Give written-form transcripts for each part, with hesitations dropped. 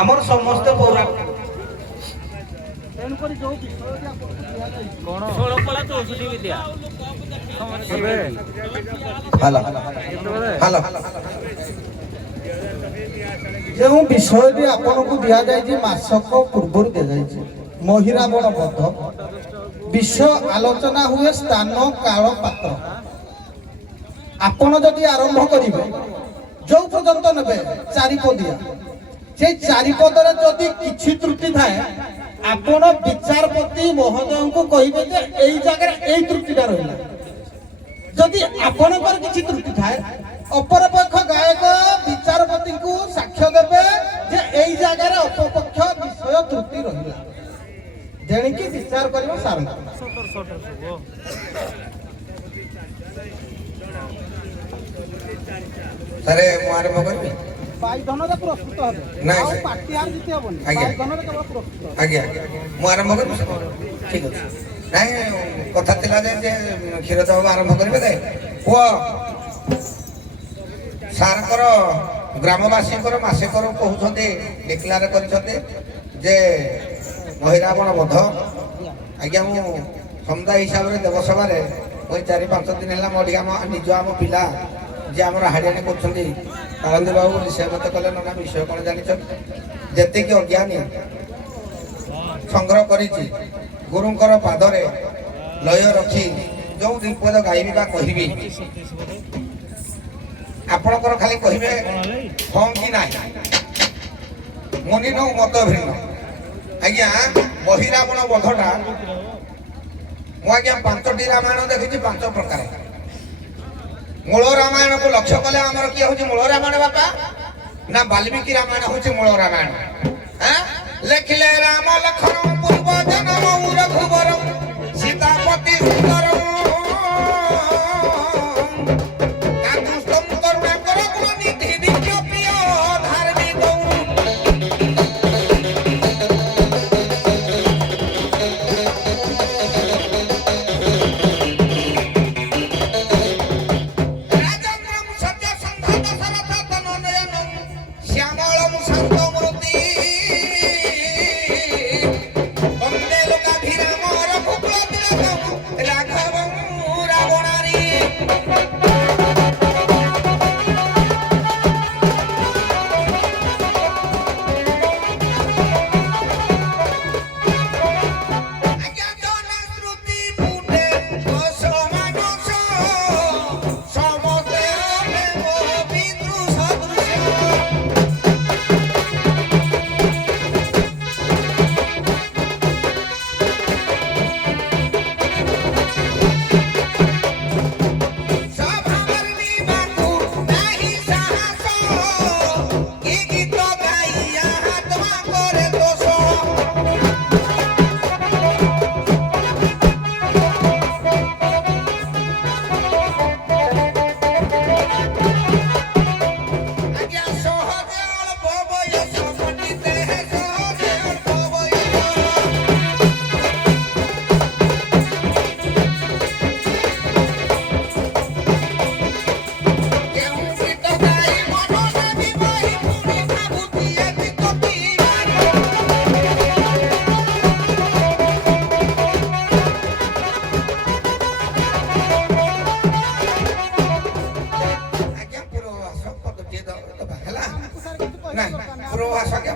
ଆମର ସମସ୍ତେ ପୌରାଣିକ ଯେଉଁ ବିଷୟଟି ଆପଣଙ୍କୁ ଦିଆଯାଇଛି ମାସକ ପୂର୍ବରୁ ଦିଆଯାଇଛି ମହିରାବଣ ବଧ ବିଷୟ ଆଲୋଚନା ହୁଏ ସ୍ଥାନ କାଳ ପାତ୍ର ଆପଣ ଯଦି ଆରମ୍ଭ କରିବେ ଯୋଉ ପର୍ଯ୍ୟନ୍ତ ନେବେ ଚାରିପଦିଆ সেই ଚାରିପଦରେ ଯଦି କିଛି ତ୍ରୁଟି ଥାଏ ଆପଣ ବିଚାରପତି ମହୋଦୟଙ୍କୁ କହିବେ ଯେ ଏଇ ଜାଗାରେ ଏଇ ତ୍ରୁଟିଟା ରହିଲା ଯଦି ଆପଣଙ୍କର କିଛି ତ୍ରୁଟି ଥାଏ ଅପରପକ୍ଷ ଗାୟକ ବିଚାରପତିଙ୍କୁ ସାକ୍ଷ୍ୟ ଦେବେ ଯେ ଏଇ ଜାଗାରେ ଅପରପକ୍ଷ ବିଷୟ ତ୍ରୁଟି ରହିଲା ଯେଣିକି ବିଚାର କରିବ ସାରଙ୍କୁ ସାରେ ମୁଁ ଆରମ୍ଭ କରିବି ବାଇଧନରେ ପ୍ରସ୍ତୁତ ହେବେ ନାଇଁ ଆଉ ପାଟିହାର ଜିତି ହେବନି ବାଇଧନରେ କେବଳ ପ୍ରସ୍ତୁତ ଆଜ୍ଞା ମୁଁ ଆରମ୍ଭ କରିବି ଠିକ ଅଛି ନାଇଁ କଥା ଥିଲା ଯେ କ୍ଷୀର ଦେବାକୁ ଆରମ୍ଭ କରିବେ ଦେ ପୁଅ ସାରଙ୍କର ଗ୍ରାମବାସୀଙ୍କର ମାସେକର କହୁଛନ୍ତି ଡିକ୍ଲାର କରିଛନ୍ତି ଯେ ମହିରାବଣ ବଧ ଆଜ୍ଞା ମୁଁ ସମୁଦାୟ ହିସାବରେ ଦେବସଭାରେ ମୁଁ 4-5 ଦିନ ହେଲା ମୋ ନିଜ ଆମ ପିଲା ଯେ ଆମର ହାଡ଼ିଆଣୀ କରୁଛନ୍ତି କାଳନ୍ଦୀ ବାବୁ ବୋଲି ସେ ମତେ କହିଲେ ନା ବିଷୟ କ'ଣ ଜାଣିଛ ଯେତିକି ଅଜ୍ଞାନୀ ସଂଗ୍ରହ କରିଛି ଗୁରୁଙ୍କର ପାଦରେ ଲୟ ରଖି ଯୋଉ ବିପଦ ଗାଇବି ବା କହିବି ଆପଣଙ୍କର ଖାଲି କହିବେ ହଁ କି ନାହିଁ ମୁନି ନଉ ମତ ଭିନ୍ନ ଆଜ୍ଞା ମହିରାବଣ ବଧଟା ମୁଁ ଆଜ୍ଞା 5ଟି ରାମାୟଣ ଦେଖିଛି 5 ପ୍ରକାର ମୂଳ ରାମାୟଣକୁ ଲକ୍ଷ୍ୟ କଲେ ଆମର କିଏ ହଉଛି ମୂଳ ରାମାୟଣ ବାପା ନା ବାଲ୍ମୀକି ରାମାୟଣ ହଉଛି ମୂଳ ରାମାୟଣ ଲେଖିଲେ ରାମ ଲକ୍ଷ୍ମଣ ପୂର୍ବ ଜନ୍ମ ରଘୁବର ସୀତାପତି ସୁନ୍ଦର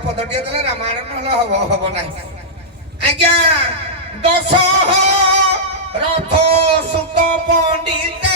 ପଦଟିଏ ଦେଲେ ରାମାୟଣ ନହେଲେ ହବ ନାହିଁ ଆଜ୍ଞା ଦଶ ରଥ ସୁତ ପଣ୍ଡିତେ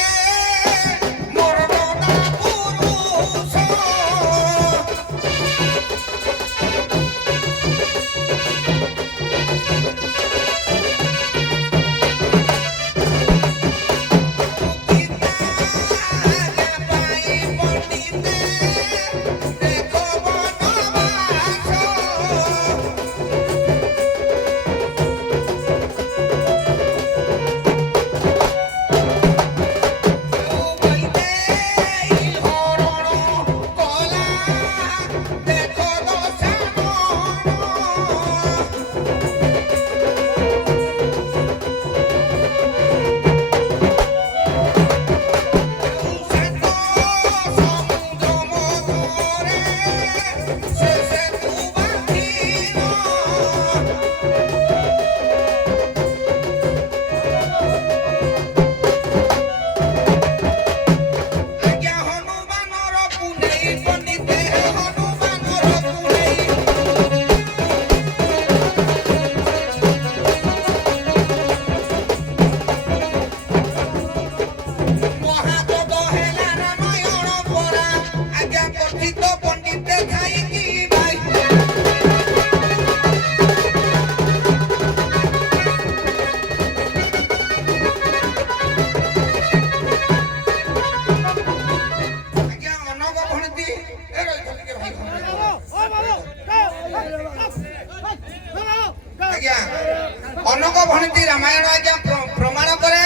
জনক ভণতি রামায়ণ আজ্ঞা প্রমাণ করে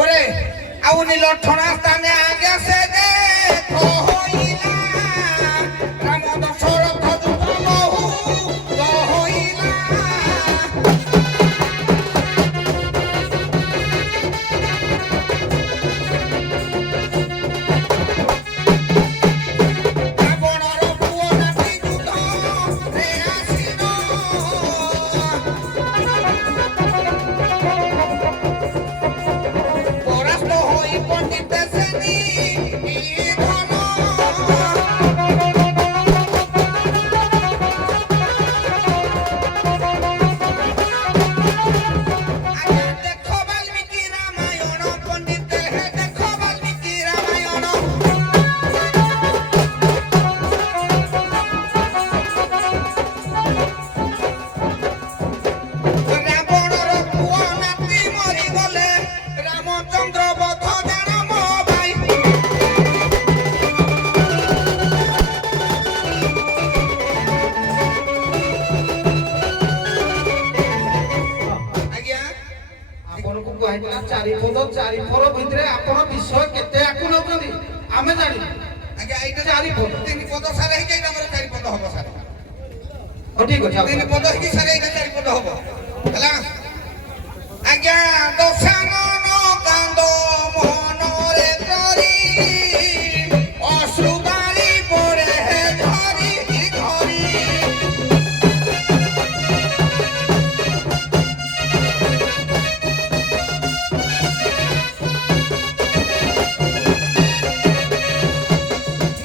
ওরে ଆଉ নীলঠଣା স্থানে আগে সে দেখো হইলা রাম দশরথ যুগ বহু হইলা রাবণর পুଅ নাতি যুদ্ধ রে আসিল পরাস্ত হই পণ্ডিত শ্রেণী ধন দেখো বাল্মীকি রামায়ণ পণ্ডিত হে দেখো বাল্মীকি রামায়ণ রাবণর পুଅ নাতি মরিগলে রামচন্দ্র বধ জানম ভাই ଆଜ୍ଞା ଆପଣଙ୍କୁ କୁହାଯାଇଥିଲା ଚାରିପଦ ଚାରିଥର ଭିତରେ ଆପଣ ବିଷୟ କେତେ ଆକୁ ନଉଛନ୍ତି ଆମେ ଜାଣିବୁ। ଆଜ୍ଞା ଏଇଟା ଚାରି ପଦ। ତିନି ପଦ ସାର ହେଇକି ଏଇଟା ଆମର ଚାରି ପଦ ହବ ସାର ହଉ ଠିକ ଅଛି ତିନି ପଦ ହେଇକି ସାର ଏଇଟା ଚାରି ପଦ ହବ ହେଲା ଆଜ୍ଞା ଦଶାନନ କାନ୍ଦ ମନରେ କରି ଅଶ୍ରୁବାରି ପଡ଼େ ଝରି ଝରି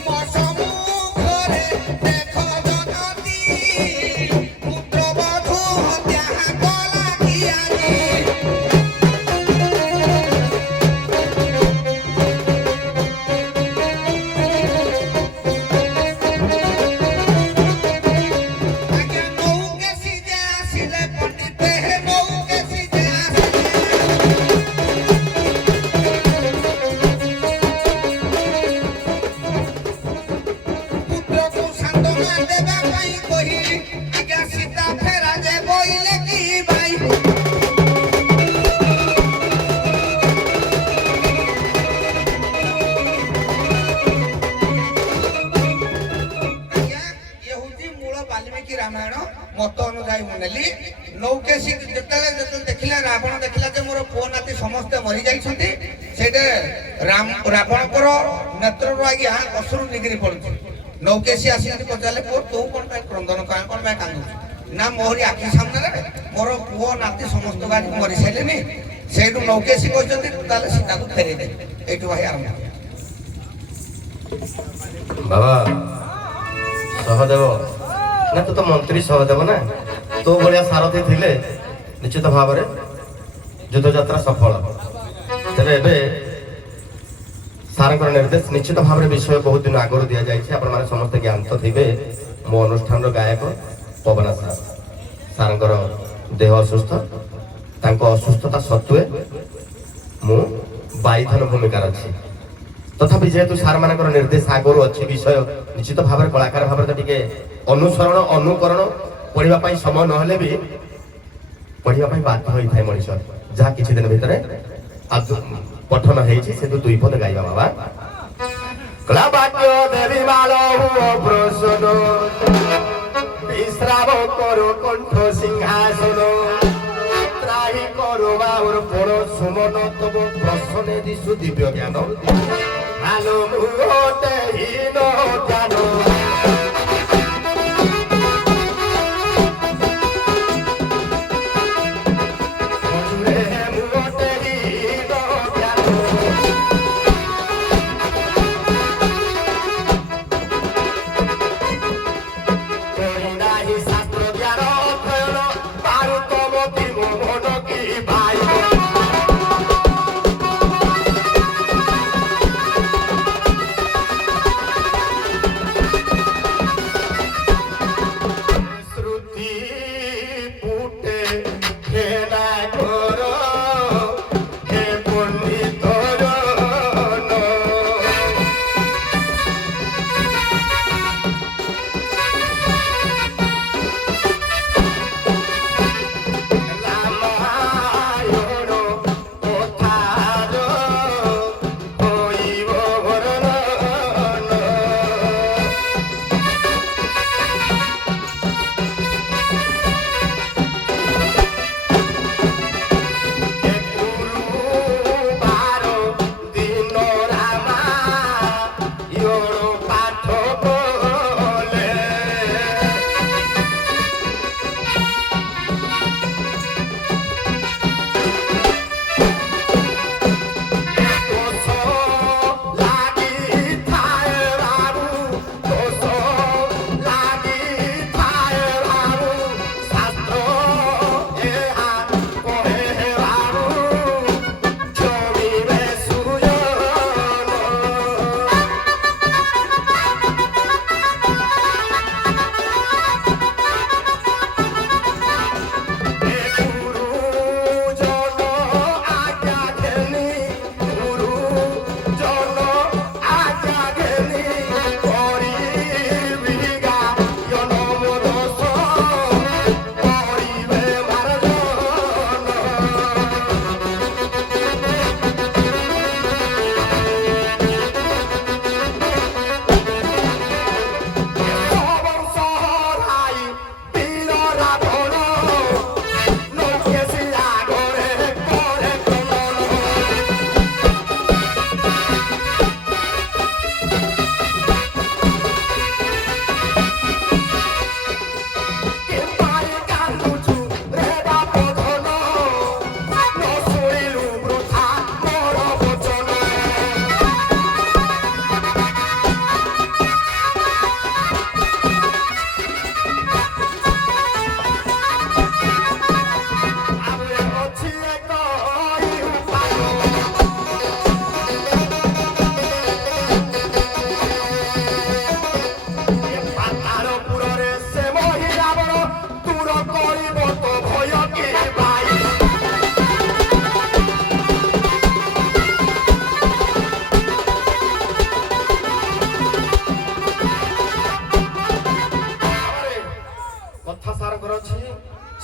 ମସମୁଖରେ ଦେଖ ଜନତୀ ପୁତ୍ରବଧୂ ହତ୍ୟା କଲା କିଆରୀ ଆଜ୍ଞା ନୌକେ ସିଜେ ଆସିଲେ ପଣ୍ଡିତେ ହେ ନୌକେ ସିଜେ ଆସିଲେ ପୁତ୍ରକୁ ସାନ୍ତ୍ୱନା ଦେବା ପାଇଁ କହିଲି ଆଜ୍ଞା ସୀତା ଫେରା ଯେ ବୋଇଲେ କି ଭାଇ ଆଜ୍ଞା ଇଏ ହଉଛି ମୂଳ ବାଲ୍ମୀକି ରାମାୟଣ ମତ ଅନୁଯାୟୀ ମୁଁ ନେଲି ନୌକେଶୀ ଯେତେବେଳେ ଦେଖିଲେ ରାବଣ ଦେଖିଲା ଯେ ମୋର ପୁଅ ନାତି ସମସ୍ତେ ମରିଯାଇଛନ୍ତି ସେଇଟା ରାବଣଙ୍କର ନେତ୍ରରୁ ଆଜ୍ଞା ଅଶ୍ରୁ ନିଗିରି ପଡୁଛି ନୌକେଶୀ ଆସିକି ପଚାରିଲେ ପୁଅ ତୁ କଣ ପାଇଁ କ୍ରନ୍ଦନ କଣ ପାଇଁ କାନ୍ଦୁଛୁ ନା ମୋରି ଆଖି ସାମ୍ନାରେ ମୋର ପୁଅ ନାତି ସମସ୍ତ ଗାଡ଼ି ମରିସାରିଲେନି ସେଇଠୁ ନୌକେଶୀ କହିଛନ୍ତି ତୁ ତାହେଲେ ସୀତାକୁ ଫେରେଇ ଦେ ଏଇଠୁ ଭାଇ ଆରମ୍ଭ ବାବା ସହଦେବ ନା ତୁ ତ ମନ୍ତ୍ରୀ ସହଦେବ ନା ତୋ ଭଳିଆ ସାରଥୀ ଥିଲେ ନିଶ୍ଚିତ ଭାବରେ ଯୁଦ୍ଧଯାତ୍ରା ସଫଳ ତେବେ ଏବେ ସାରଙ୍କର ନିର୍ଦ୍ଦେଶ ନିଶ୍ଚିତ ଭାବରେ ବିଷୟ ବହୁତ ଦିନ ଆଗରୁ ଦିଆଯାଇଛି ଆପଣମାନେ ସମସ୍ତେ ଜ୍ଞାତ ଥିବେ ମୋ ଅନୁଷ୍ଠାନର ଗାୟକ ପବନ ସାର ସାରଙ୍କର ଦେହ ଅସୁସ୍ଥ ତାଙ୍କ ଅସୁସ୍ଥତା ସତ୍ତ୍ୱେ ମୁଁ ବାଇଧନ ଭୂମିକାରେ ଅଛି ତଥାପି ଯେହେତୁ ସାରମାନଙ୍କର ନିର୍ଦ୍ଦେଶ ଆଗରୁ ଅଛି ବିଷୟ ନିଶ୍ଚିତ ଭାବରେ କଳାକାର ଭାବରେ ତ ଟିକେ ଅନୁସରଣ ଅନୁକରଣ ପଢିବା ପାଇଁ ସମୟ ନହେଲେ ବି ପଢିବା ପାଇଁ ବାଧ୍ୟ ହୋଇଥାଏ ମଣିଷ ଯାହା କିଛି ଦିନ ଭିତରେ ପଠନ ହେଇଛି ସେ ଦୁଇ ପଦ ଗାଇବା ବାବା କ୍ଳାବାକ୍ୟ ଦେବୀ ମାଳ ହୁଅ ପ୍ରସନ୍ନ ବିଶ୍ରାମ କର କଣ୍ଠ ସିଂହାସନ ତ୍ରାହି କର ବାଉର ପର ସୁମନ ତବ ପ୍ରସନେ ଦିଶୁ ଦିବ୍ୟ ଜ୍ଞାନ ଆଲୋ ମୁହତେ ହୀନ ଜ୍ଞାନ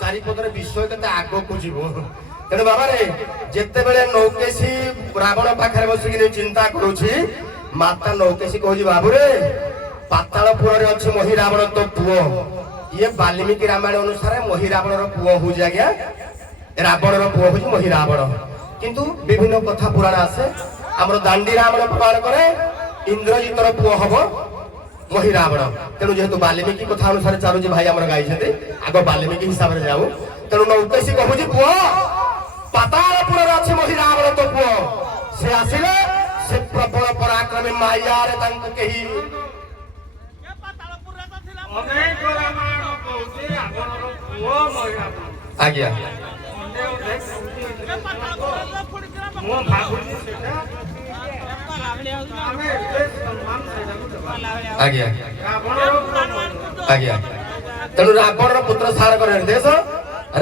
ଚାରିପଦରେ ବିଷୟ କେତେ ଆଗକୁ ଯିବ। ତେଣୁ ବାବାରେ ଯେତେବେଳେ ନୌକେଶୀ ରାବଣ ପାଖରେ ବସିକି ଚିନ୍ତା କରୁଛି, ମାତା ନୌକେଶୀ କହୁଛି ବାବୁରେ ପାତାଳପୁରରେ ଅଛି ମହି ରାବଣ ତୋ ପୁଅ। ଇଏ ବାଲ୍ମୀକି ରାମାୟଣ ଅନୁସାରେ ମହି ରାବଣର ପୁଅ ହଉଛି ଆଜ୍ଞା, ରାବଣର ପୁଅ ହଉଛି ମହି ରାବଣ। କିନ୍ତୁ ବିଭିନ୍ନ କଥା ପୁରାଣ ଆସେ। ଆମର ଦାଣ୍ଡି ରାବଣ ପ୍ରମାଣ କରେ ଇନ୍ଦ୍ରଜିତର ପୁଅ ହବ ମହି ରାବଣ। ତେଣୁ ଯେହେତୁ ବାଲ୍ମୀକି କଥା ଅନୁସାରେ ଚାଲୁଛି ଭାଇ ଆମର ଗାଇଛନ୍ତି, ଆଗ ବାଲ୍ମୀକି ହିସାବରେ ଯାଉ। ତେଣୁ ନୌକେଶୀ କହୁଛି ପୁଅ ପାତାଳପୁରରେ ଅଛି ମହି ରାବଣ ତୋ ପୁଅ। ସେ ଆସିଲେ ସେ ପ୍ରବଳ ପରାକ୍ରମୀ ମାୟାରେ ତାଙ୍କୁ କେହି ଆଜ୍ଞା ଆଜ୍ଞା ଆଜ୍ଞା। ତେଣୁ ରାବଣର ପୁତ୍ର ସାରଙ୍କର ନିର୍ଦ୍ଦେଶ,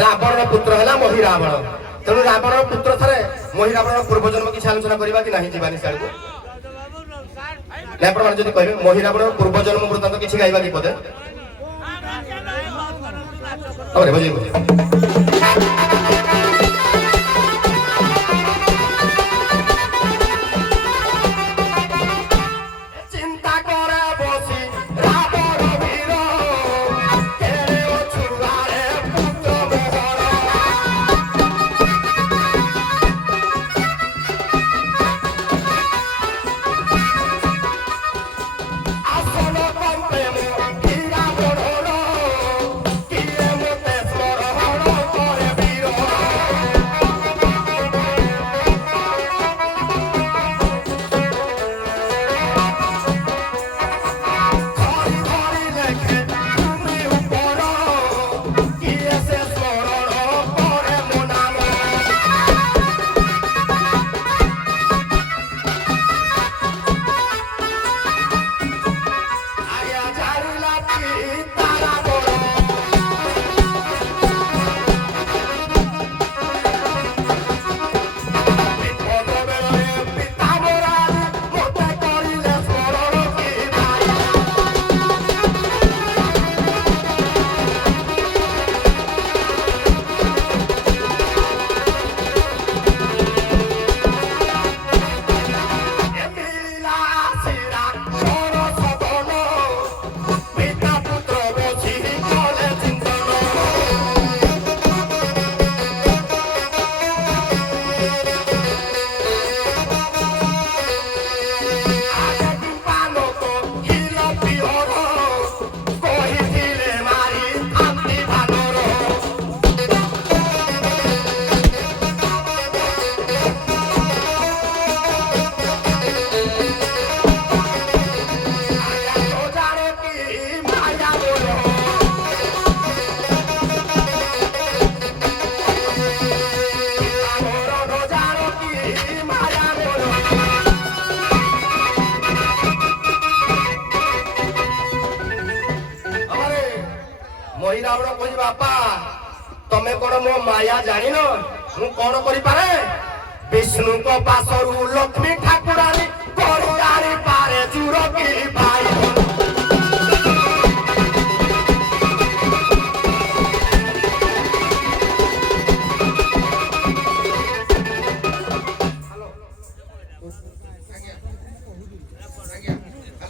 ରାବଣର ପୁତ୍ର ହେଲା ମହି ରାବଣ। ତେଣୁ ରାବଣର ପୁତ୍ର ଥରେ ମହି ରାବଣର ପୂର୍ବଜନ୍ମ କିଛି ଆଲୋଚନା କରିବା କି ନାହିଁ, ଯିବାନି ସିଆଡ଼କୁ? ଆପଣ ଯଦି କହିବେ ମହି ରାବଣର ପୂର୍ବଜନ୍ମ ବୃତ୍ତାନ୍ତ କିଛି ଗାଇବା କି ପଦେ? ବୁଝିବ ମହି ରାବଣ କହୁଛି ବାପା ତମେ କଣ ମୋ ମାୟା ଜାଣିନ? ମୁଁ କଣ କରିପାରେ? ବିଷ୍ଣୁଙ୍କ ପାଶରୁ ଲକ୍ଷ୍ମୀ ଠାକୁରାଣୀ କରି ଜାଣିପାରେ ଚୁର କି ଭାଇ।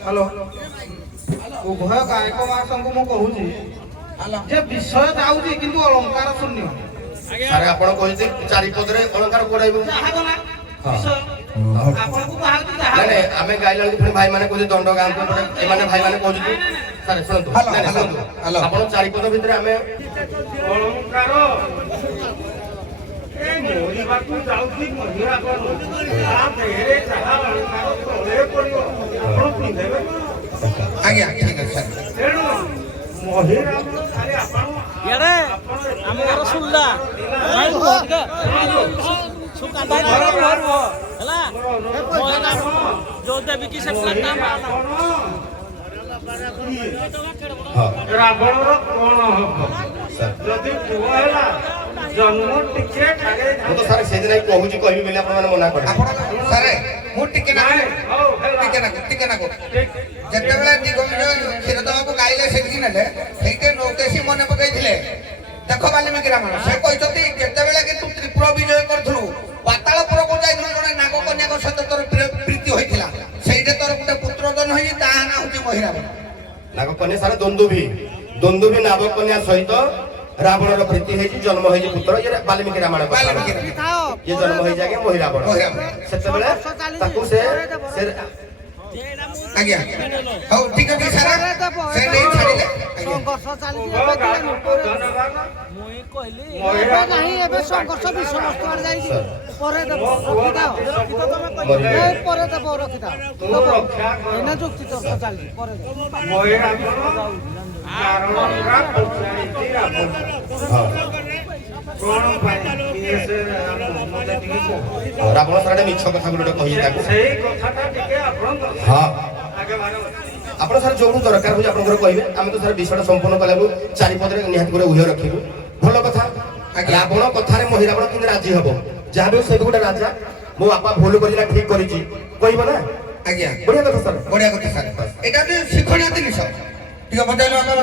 ହ୍ୟାଲୋ, ଉଭୟ ଗାୟକ ମାନଙ୍କୁ ମୁଁ କହୁଛି ଯେ ବିଷୟ ଯାଉଛି କିନ୍ତୁ ଅଳଙ୍କାର ଶୂନ୍ୟ। ସାର୍ ଆପଣ କହିଲେ ଚାରିପଦରେ ଅଳଙ୍କାର କୋଡାଇବୁ। ନାଇଁ ଆମେ ଗାଇଲା ବେଳକୁ ପୁଣି ଭାଇମାନେ କହୁଛନ୍ତି ଦଣ୍ଡ ଗାଆନ୍ତୁ, ଏମାନେ ଭାଇମାନେ କହୁଛନ୍ତି। ସାର୍ ଶୁଣନ୍ତୁ, ଶୁଣନ୍ତୁ ଆପଣ ଚାରିପଦ ଭିତରେ ଆମେ ଅଳଙ୍କାର ମରିବାକୁ ଯାଉଛି ମହିଳା ଆଜ୍ଞା ଠିକ ଅଛି ସାର୍। ତେଣୁ ମହିଳା ଇଆଡ଼େ ଆମ ଘର ଶୁଣିଲା ଭାଇ ରୁହ ଟିକେ ସୁକାନ୍ତ ଘର ରୁହ ହେଲା ଯୋଉ ଦେବୀ କି ସେ ରାବଣର କଣ ହବ ଯଦି ପୁଅ ହେଲା ଜନ୍ମ ଟିକେ ମୁଁ ତ ସାର୍ ସେଦିନ କହୁଛି କହିବି ବୋଲି ଆପଣମାନେ ମନା କରେ। ଆପଣ ସାରେ ମୁଁ ଟିକେ ଯେତେବେଳେ ଦିଗବିଜୟ କ୍ଷୀର ଦେବାକୁ ଗାଇଲେ ସେଠିକି ନେଲେ ସେଇଠି ନୌକେଶୀ ମନେ ପକେଇଥିଲେ ଦେଖ ବାଲ୍ମୀକି ବାଲ୍ମୀକି ରାମାୟଣ ସେ କହିଛନ୍ତି ଯେତେବେଳେ କି ତୁ ତ୍ରିପୁର ବିଜୟ କରିଥିଲୁ ପାତାଳପୁରକୁ ଯାଇଥିଲୁ ଜଣେ ନାଗକନ୍ୟାଙ୍କ ସହିତ ତୋର ପ୍ରୀତି ହୋଇଥିଲା ସେଇଠି ତୋର ଗୋଟେ ପୁତ୍ର ଜନ୍ମ ହେଇଛି ତା ନାଁ ହଉଛି ମହିରାବଣ ନାଗକନ୍ୟା ସାରା ଦନ୍ଦୁଭି ନାଗକନ୍ୟା ସହିତ ରାବଣର ପ୍ରୀତି ହେଇଛି ଜନ୍ମ ହେଇଛି ପୁତ୍ର ଇଏ ବାଲ୍ମୀକି ରାମାୟଣ ଇଏ ଜନ୍ମ ହେଇଛି ଆଜ୍ଞା ମହିରାବଣ ସେତେବେଳେ ତାକୁ ସେ ଆଜ୍ଞା ହଉ ଠିକ ଅଛି ସାର୍ ସେ ନେଇ ଛାଡ଼ିଲେ ସଂଘର୍ଷ ଚାଲିଛି ମୁଇଁ କହିଲି ନାହିଁ ଏବେ ସଂଘର୍ଷ ବିଷୟ ବସ୍ତୁ ଆଡେ ଯାଇଛି ପରେ ଦେବ ରଖିଥାଅ ପରେ ଦେବ ରଖିଥାଅ ଏଇନା ଯୁକ୍ତି ତର୍କ ଚାଲିଛି ପରେ ଦେବ ରାବଣ ସାରା ମିଛ କଥା ଗୋଟେ କହିଛି ତାକୁ ସେଇ କଥାଟା ଟିକେ ଆପଣ ହଁ ଆଗେ ଆପଣ ସାର୍ ଯୋଉଠୁ ଦରକାର ହଉଛି ଆପଣଙ୍କର କହିବେ ଆମେ ତ ସାର୍ ବିଷୟଟା ସମ୍ପୂର୍ଣ୍ଣ କଲାକୁ ଚାରିପଦରେ ନିହାତି ଗୋଟେ ଉଭୟ ରଖିବୁ ଭଲ କଥା ରାବଣ କଥାରେ ମହିରାବଣ କିନ୍ତୁ ରାଜି ହବ ଯାହା ବି ସେ ଗୋଟେ ରାଜା ମୋ ବାପା ଭୁଲ କରିଛି ନା ଠିକ କରିଛି କହିବ ନା ଆଜ୍ଞା ବଢିଆ କଥା ସାର୍ ବଢିଆ କଥା ସାର୍ ଏଇଟା ଗୋଟେ ଶିକ୍ଷଣୀୟ ଜିନିଷ ଟିକେ ବଜାଇଲୁ ଆମେ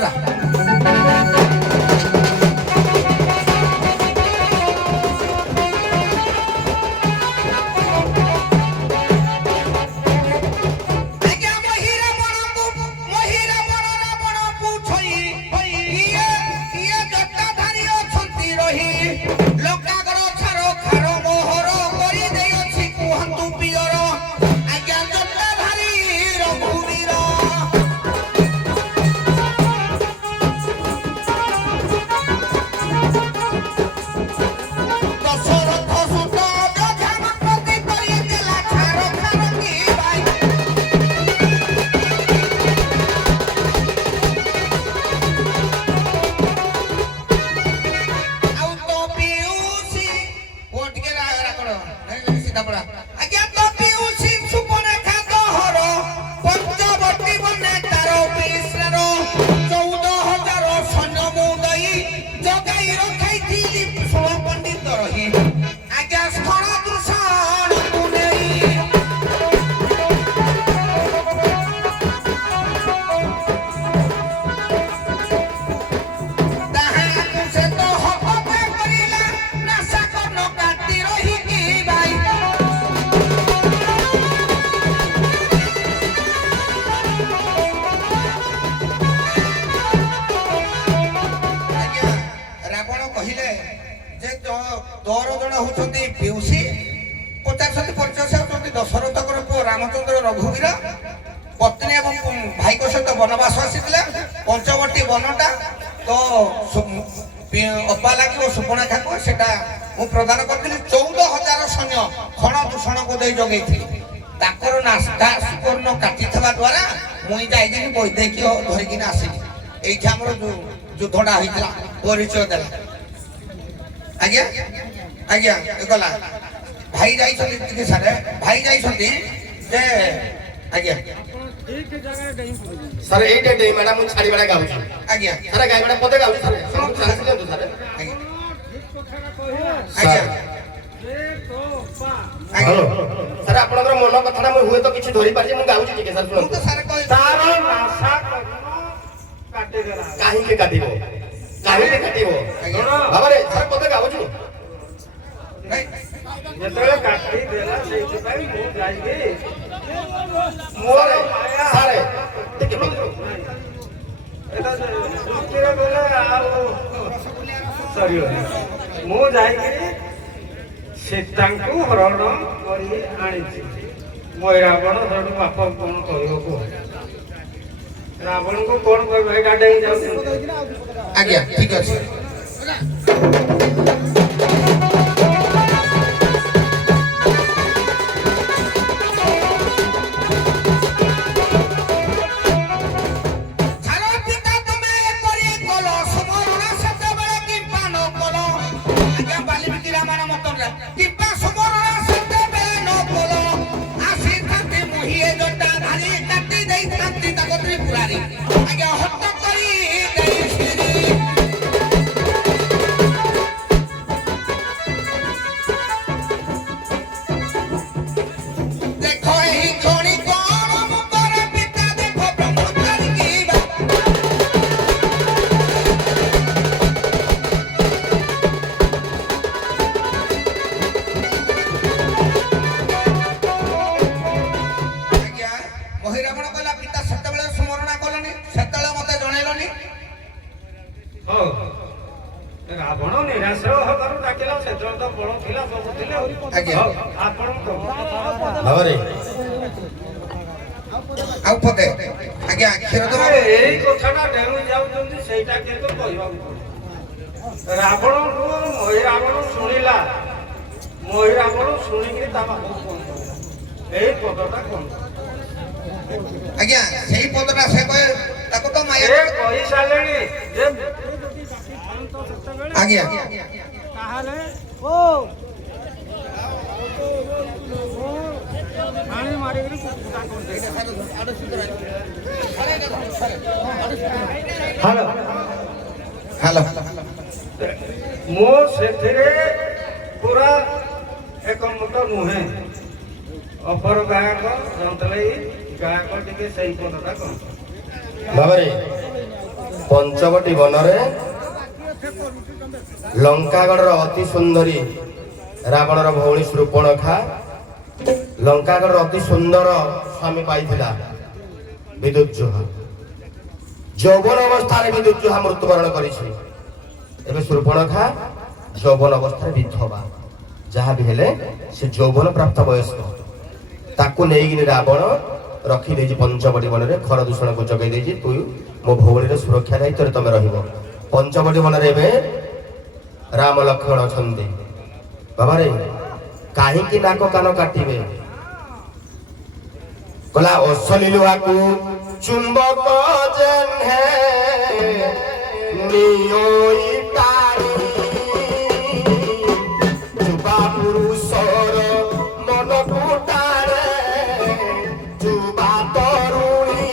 ତୋର ଜଣେ ହଉଛନ୍ତି ପିଉସୀ ପଚାରୁଛନ୍ତି ପରିଚୟ ହଉଛନ୍ତି ଦଶରଥଙ୍କର ପୁଅ ରାମଚନ୍ଦ୍ର ରଘୁବୀର ପତ୍ନୀ ଏବଂ ଭାଇଙ୍କ ସହିତ ବନବାସ ଆସିଥିଲେ ପଞ୍ଚବଟୀ ବନଟା ତ ଅପା ଲାଗିବ ସୁପର୍ଣ୍ଣେଖାକୁ ସେଟା ମୁଁ ପ୍ରଦାନ କରିଥିଲି 14,000 ସୈନ୍ୟ ଖଣ ଦୂଷଣକୁ ଦେଇ ଯୋଗେଇଥିଲି ତାଙ୍କର ନାସ୍ତା ସୁପର୍ଣ୍ଣ କାଟିଥିବା ଦ୍ୱାରା ମୁଇଁ ଯାଇକିନି ବୈଦେକୀୟ ଧରିକିନି ଆସିଲି ଏଇଠି ଆମର ଯୁଦ୍ଧଟା ହେଇଥିଲା ପରିଚୟ ଦେଲା ଆଜ୍ଞା ଆଜ୍ଞା ଗଲା ଭାଇ ଯାଇଛନ୍ତି ସାର୍ ଭାଇ ଯାଇଛନ୍ତି ଯେ ଆଜ୍ଞା ସାର୍ ଏଇଟା ଡେଇ ମ୍ୟାଡାମ ମୁଁ ଛାଡ଼ିବାଟା ଗାଉଛି ଆଜ୍ଞା ସାର୍ ଗାଇବାଟା ପଦେ ଗାଉଛି ସାର୍ ଚାନ୍ସ ଦିଅନ୍ତୁ ସାର୍ ଆଜ୍ଞା ହ୍ୟାଲୋ ସାର୍ ଆପଣଙ୍କର ମନ କଥାଟା ମୁଁ ହୁଏତ କିଛି ଧରିପାରିଛି ମୁଁ ଗାଉଛି ଟିକେ ସାର୍ ମୁଁ ତ ଶୁଣନ୍ତୁ ସାର୍ କହିଲି ତାର ନାଶା କାଟିଦେଲା କାହିଁକି କାଟିବ କାହିଁକି କାଟିବ ଭାବରେ ସାର୍ ପଦେ ଗାଉଛି ଯେତେବେଳେ କାଟିଦେଲା ସେଇଥିପାଇଁ ମୁଁ ଯାଇକି ମୋର ମାୟା ସାର୍ ଟିକେ ଏଟା ଯୁକ୍ତିରେ ଗଲେ ଆଉ ସରିବନି ମୁଁ ଯାଇକିରି ସୀତାଙ୍କୁ ହରଣ କରି ଆଣିଛି ମୋ ରାବଣ ସେଠୁ ବାପ କଣ କହିବ କୁହ ରାବଣଙ୍କୁ କଣ କହିବ ଏଇଟା ଡେଇଁ ଯାଉଛି ଆଜ୍ଞା ଠିକ ଅଛି ହଉ ରାବଣ ନିରାଶ୍ରୟ ହବାରୁ ଡାକିଲା ସେତେବେଳେ ତ ବଳ ଥିଲା ସବୁ ଥିଲେ ଆଜ୍ଞା। ହଉ, ଆପଣ ଭାବରେ ଆଉ ପଦେ ଆଜ୍ଞା କ୍ଷୀରୋଦର ବାବୁ ଏଇ କଥାଟା ଡେରୁ ଯାଉଛନ୍ତି ସେଇଟା କିନ୍ତୁ କହିବାକୁ ପଡିବ। ରାବଣକୁ ମହିରାବଣ ଶୁଣିଲା, ମହିରାବଣ ଶୁଣିକି ତା ବାପକୁ କଣ କହିଲା ଏଇ ପଦଟା କଣ ଆଜ୍ଞା ସେଇ ପଦଟା ସେ କହେ ତାକୁ ତ ମାୟା ସେ କହିସାରିଲେଣି ଯେ ଆଜ୍ଞା ତାହେଲେ ଓ ପାଣି ମାରିକିରି କୁକୁଡ଼ା ହ୍ୟାଲୋ ହ୍ୟାଲୋ ମୁଁ ସେଥିରେ ପୁରା ଏକମତ ନୁହେଁ। ଅପର ଗାୟକ ଯନ୍ତ୍ରେଇ ଗାୟକ ଟିକେ ସେଇ ପଦଟା କଣ ଭାବରେ ପଞ୍ଚବଟୀ ବନରେ ଲଙ୍କାଗଡ଼ର ଅତି ସୁନ୍ଦରୀ ରାବଣର ଭଉଣୀ ଶୂର୍ପଣଖା ଲଙ୍କାଗଡ଼ର ଅତି ସୁନ୍ଦର ସ୍ୱାମୀ ପାଇଥିଲା ବିଦ୍ୟୁତଜୁହା। ଯୌବନ ଅବସ୍ଥାରେ ବିଦ୍ୟୁତଜୁହା ମୃତ୍ୟୁବରଣ କରିଛି। ଏବେ ଶୂର୍ପଣଖା ଯୌବନ ଅବସ୍ଥାରେ ବିଧବା, ଯାହା ବି ହେଲେ ସେ ଯୌବନ ପ୍ରାପ୍ତ ବୟସ୍କ। ତାକୁ ନେଇକିନି ରାବଣ ରଖିଦେଇଛି ପଞ୍ଚବଟୀ ବନରେ, ଖର ଦୂଷଣକୁ ଯୋଗାଇ ଦେଇଛି। ତୁ ମୋ ଭଉଣୀର ସୁରକ୍ଷା ଦାୟିତ୍ୱରେ ତମେ ରହିବ। ପଞ୍ଚବଟୀ ବନରେ ଏବେ ରାମ ଲକ୍ଷ୍ମଣ ଅଛନ୍ତି। ବାବାରେ କାହିଁକି ନାକ କାନ କାଟିବେ? କହିଲା ଅସଲି ଲୁହାକୁ ଚୁମ୍ବକ ଯେହ୍ନେ ନିଓଇ ଟାଣି ଯୁବା ପୁରୁଷର ମନକୁ ଟାଣେ ଯୁବା ତରୁଣୀ।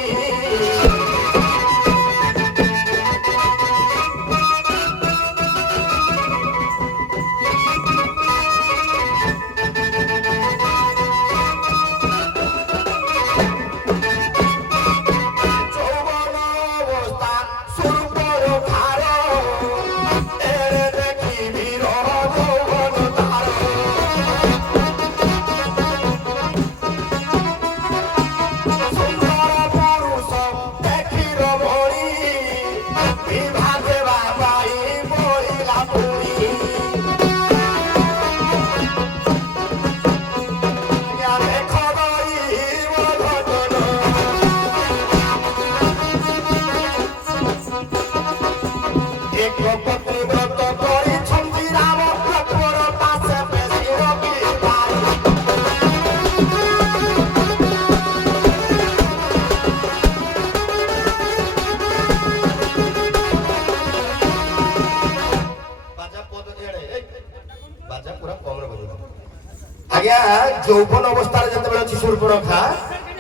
ଆଜ୍ଞା ଯୌବନ ଅବସ୍ଥାରେ ଯେତେବେଳେ ଅଛି ଶୂର୍ପଣଖା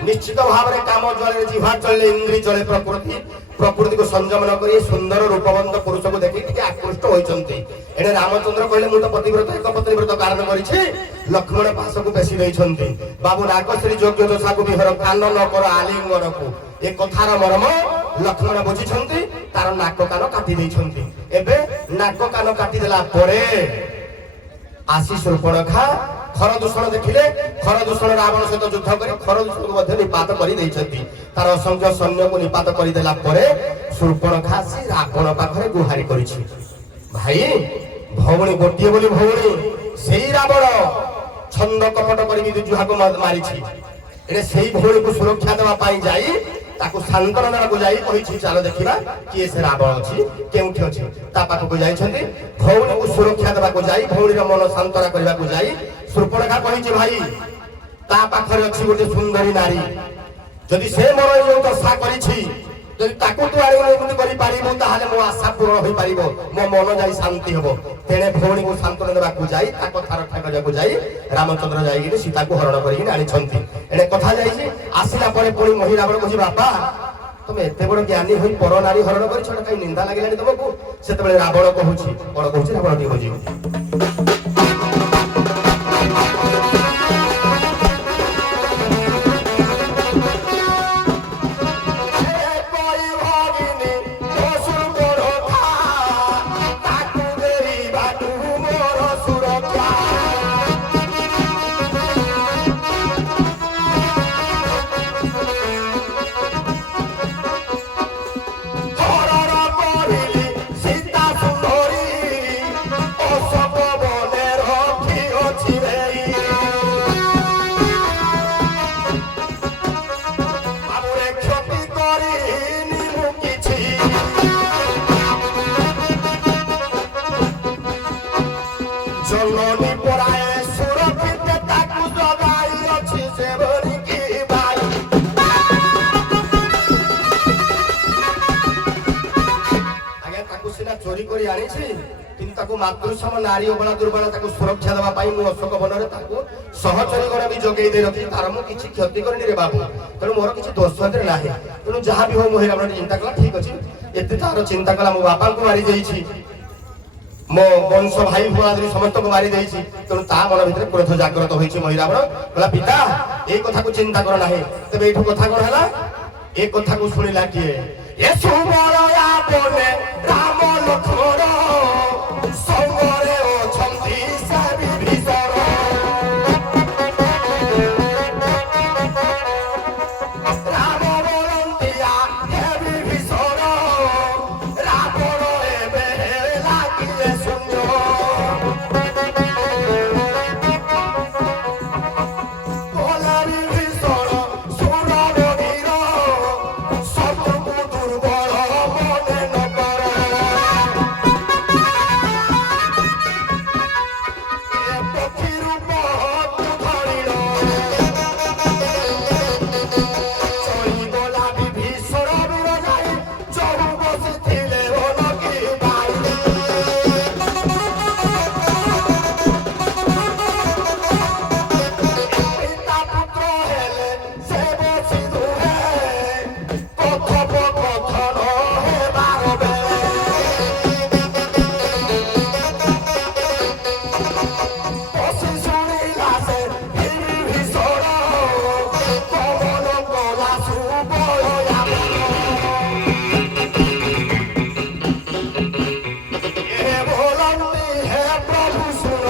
ନିଶ୍ଚିତ ଭାବରେ କାମ ଜଳେ, ଜିହ୍ବା ଚଳିଲେ ଇନ୍ଦ୍ରୀ ଚଳେ। ପ୍ରକୃତିକୁ ସଂଯମ ନ କରି ସୁନ୍ଦର ରୂପବନ୍ତ ପୁରୁଷକୁ ଦେଖି ଟିକେ ଆକୃଷ୍ଟ ହୋଇଛନ୍ତି। ଏଣେ ରାମଚନ୍ଦ୍ର କହିଲେ ମୁଁ ତ ପତିବ୍ରତ ଏକ ପତ୍ନୀବ୍ରତ କାରଣ କରିଛି। ଲକ୍ଷ୍ମଣ ପାଶକୁ ବେଶୀ ଦେଇଛନ୍ତି। ବାବୁ ନାଗଶ୍ରୀ ଯୋଗ୍ୟ ଦୋଷାକୁ ବିହର କାନ ନ କର ଆଲିଙ୍ଗନକୁ। ଏ କଥାର ମର୍ମ ଲକ୍ଷ୍ମଣ ବୁଝିଛନ୍ତି, ତାର ନାକ କାନ କାଟି ଦେଇଛନ୍ତି। ଏବେ ନାକ କାନ କାଟିଦେଲା ପରେ ଆସି ଶୂର୍ପଣଖା ଖର ଦୂଷଣ ଦେଖିଲେ, ଖର ଦୂଷଣ ରାବଣ ସହିତ ଯୁଦ୍ଧ କରି ଖର ଦୂଷଣକୁ ମଧ୍ୟ ନିପାତ କରି ଦେଇଛନ୍ତି। ତାର ଅସଂଖ୍ୟ ସୈନ୍ୟକୁ ନିପାତ କରିଦେଲା ପରେ ଶୂର୍ପଣଖା ଆସି ରାବଣ ପାଖରେ ଗୁହାରି କରିଛି, ଭାଇ ଭଉଣୀ ଗୋଟିଏ ବୋଲି ଭଉଣୀ, ସେଇ ରାବଣ ଛନ୍ଦ କପଟ କରି ବିଦ୍ୟୁତଜୁହାକୁ ମାରିଛି। ଏଣେ ସେଇ ଭଉଣୀକୁ ସୁରକ୍ଷା ଦେବା ପାଇଁ ଯାଇ ତାକୁ ସାନ୍ତ୍ୱନା ଦେବାକୁ ଯାଇ କହିଛି ଚାଲ ଦେଖିବା କିଏ ସେ ରାବଣ ଅଛି, କେଉଁଠି ଅଛି। ତା ପାଖକୁ ଯାଇଛନ୍ତି। ଭଉଣୀକୁ ସୁରକ୍ଷା ଦେବାକୁ ଯାଇ, ଭଉଣୀର ମନ ସାନ୍ତ୍ୱନା କରିବାକୁ ଯାଇ ଶୂର୍ପଣଖା କହିଛି ଭାଇ ତା ପାଖରେ ଅଛି ଗୋଟେ ସୁନ୍ଦରୀ ନାରୀ, ଯଦି ସେ ମୋର ଯୋଉ ଦଶା କରିଛି, ଯଦି ତାକୁ ତୁ ଆଣିବ ଏମିତି କରିପାରିବୁ ତାହେଲେ ମୋ ଆଶା ପୂରଣ ହୋଇପାରିବ, ମୋ ମନ ଯାଇ ଶାନ୍ତି ହବ। ତେଣେ ଭଉଣୀକୁ ସାନ୍ତ୍ୱନା ଦେବାକୁ ଯାଇ ତା କଥା ରକ୍ଷା କରିବାକୁ ଯାଇ ରାମଚନ୍ଦ୍ର ଯାଇକିରି ସୀତାକୁ ହରଣ କରିକି ଆଣିଛନ୍ତି। ଏଣେ କଥା ଯାଇଛି। ଆସିଲା ପରେ ପୁଣି ମହିରାବଣ କହୁଛି ବାପା ତମେ ଏତେ ବଡ ଜ୍ଞାନୀ ହୋଇ ପର ନାରୀ ହରଣ କରିଛ, କାହିଁ ନିନ୍ଦା ଲାଗିଲାନି ତମକୁ? ସେତେବେଳେ ରାବଣ କହୁଛି, କଣ କହୁଛି ରାବଣ ଟିକେ ବୁଝିବ। ସୀତା চୋরি করে আনিছি কিন্তু তাকে মাতୃସମ ନାରୀ ଅବଳା ଦୁର୍ବଳ ତାକୁ ସୁରକ୍ଷା ଦେବା ପାଇଁ ମୁଁ ଅଶୋକ ବନରେ ତାକୁ ସହଚରୀ ଘର ବି ଯୋଗେଇ ଦେଇ ରଖି ତାର ମୁଁ କିଛି କ୍ଷତି କରିନି ରେ ବାବୁ ତେଣୁ ମୋର କିଛି ଦୋଷ ଏଥିରେ ନାହିଁ ତେଣୁ ଯାହା ବି ହଉ ମୁଁ ହେରା ଚିନ୍ତା କଲା ଠିକ ଅଛି ଏତେ ତାର ଚିନ୍ତା କଲା ମୋ ବାପାଙ୍କୁ ମାରି ଦେଇଛି ମୋ ବଂଶ ଭାଇ ଭୋଳାଦି ସମସ୍ତଙ୍କୁ ମାରି ଦେଇଛି ତେଣୁ ତା ମନ ଭିତରେ କ୍ରୋଧ ଜାଗ୍ରତ ହୋଇଛି ମହିରାବଣ କହିଲା ପିତା ଏଇ କଥାକୁ ଚିନ୍ତା କର ନାହିଁ ତେବେ ଏଇଠୁ କଥା କଣ ହେଲା ଏ କଥାକୁ ଶୁଣିଲା କିଏ ଏ ସୁବଳୟା ବନେ ରାମ ଲକ୍ଷ୍ମଣ ସଙ୍ଗରେ ଅଛନ୍ତି ସେ ବିଭୀଷଣ ରାମ ବଳନ୍ତିଆ ହେ ବିଭୀଷଣ ରାବଣ ଏବେ ଲାଗିଲେ ଶୂନ୍ୟ କଲାରି ଭୀଷଣ ସୁରବ ବୀର ଶତ୍ରୁକୁ ଦୁର୍ବଳ ମନେ ନ କର ଏ ପକ୍ଷୀ ରୂପ ତୁ ଧରିଲ ଚଳିଗଲା ବିଭୀଷଣ ବୀର ଯାଇ ଚହୁ ବସିଥିଲେ ଅଲକି ବାଇ ପିତା ପୁତ୍ର ହେଲେ ସେ ବସି ଦୁହେଁ কথোপকথନ ହେବାର ବେଳେ ବସି ଶୁଣିଲା ସେ ବିଭୀଷଣ ପବନ କଲା ସୁବଳୟା ଏ ବୋଲନ୍ତି ହେ ପ୍ରଭୁ ଶୁଣ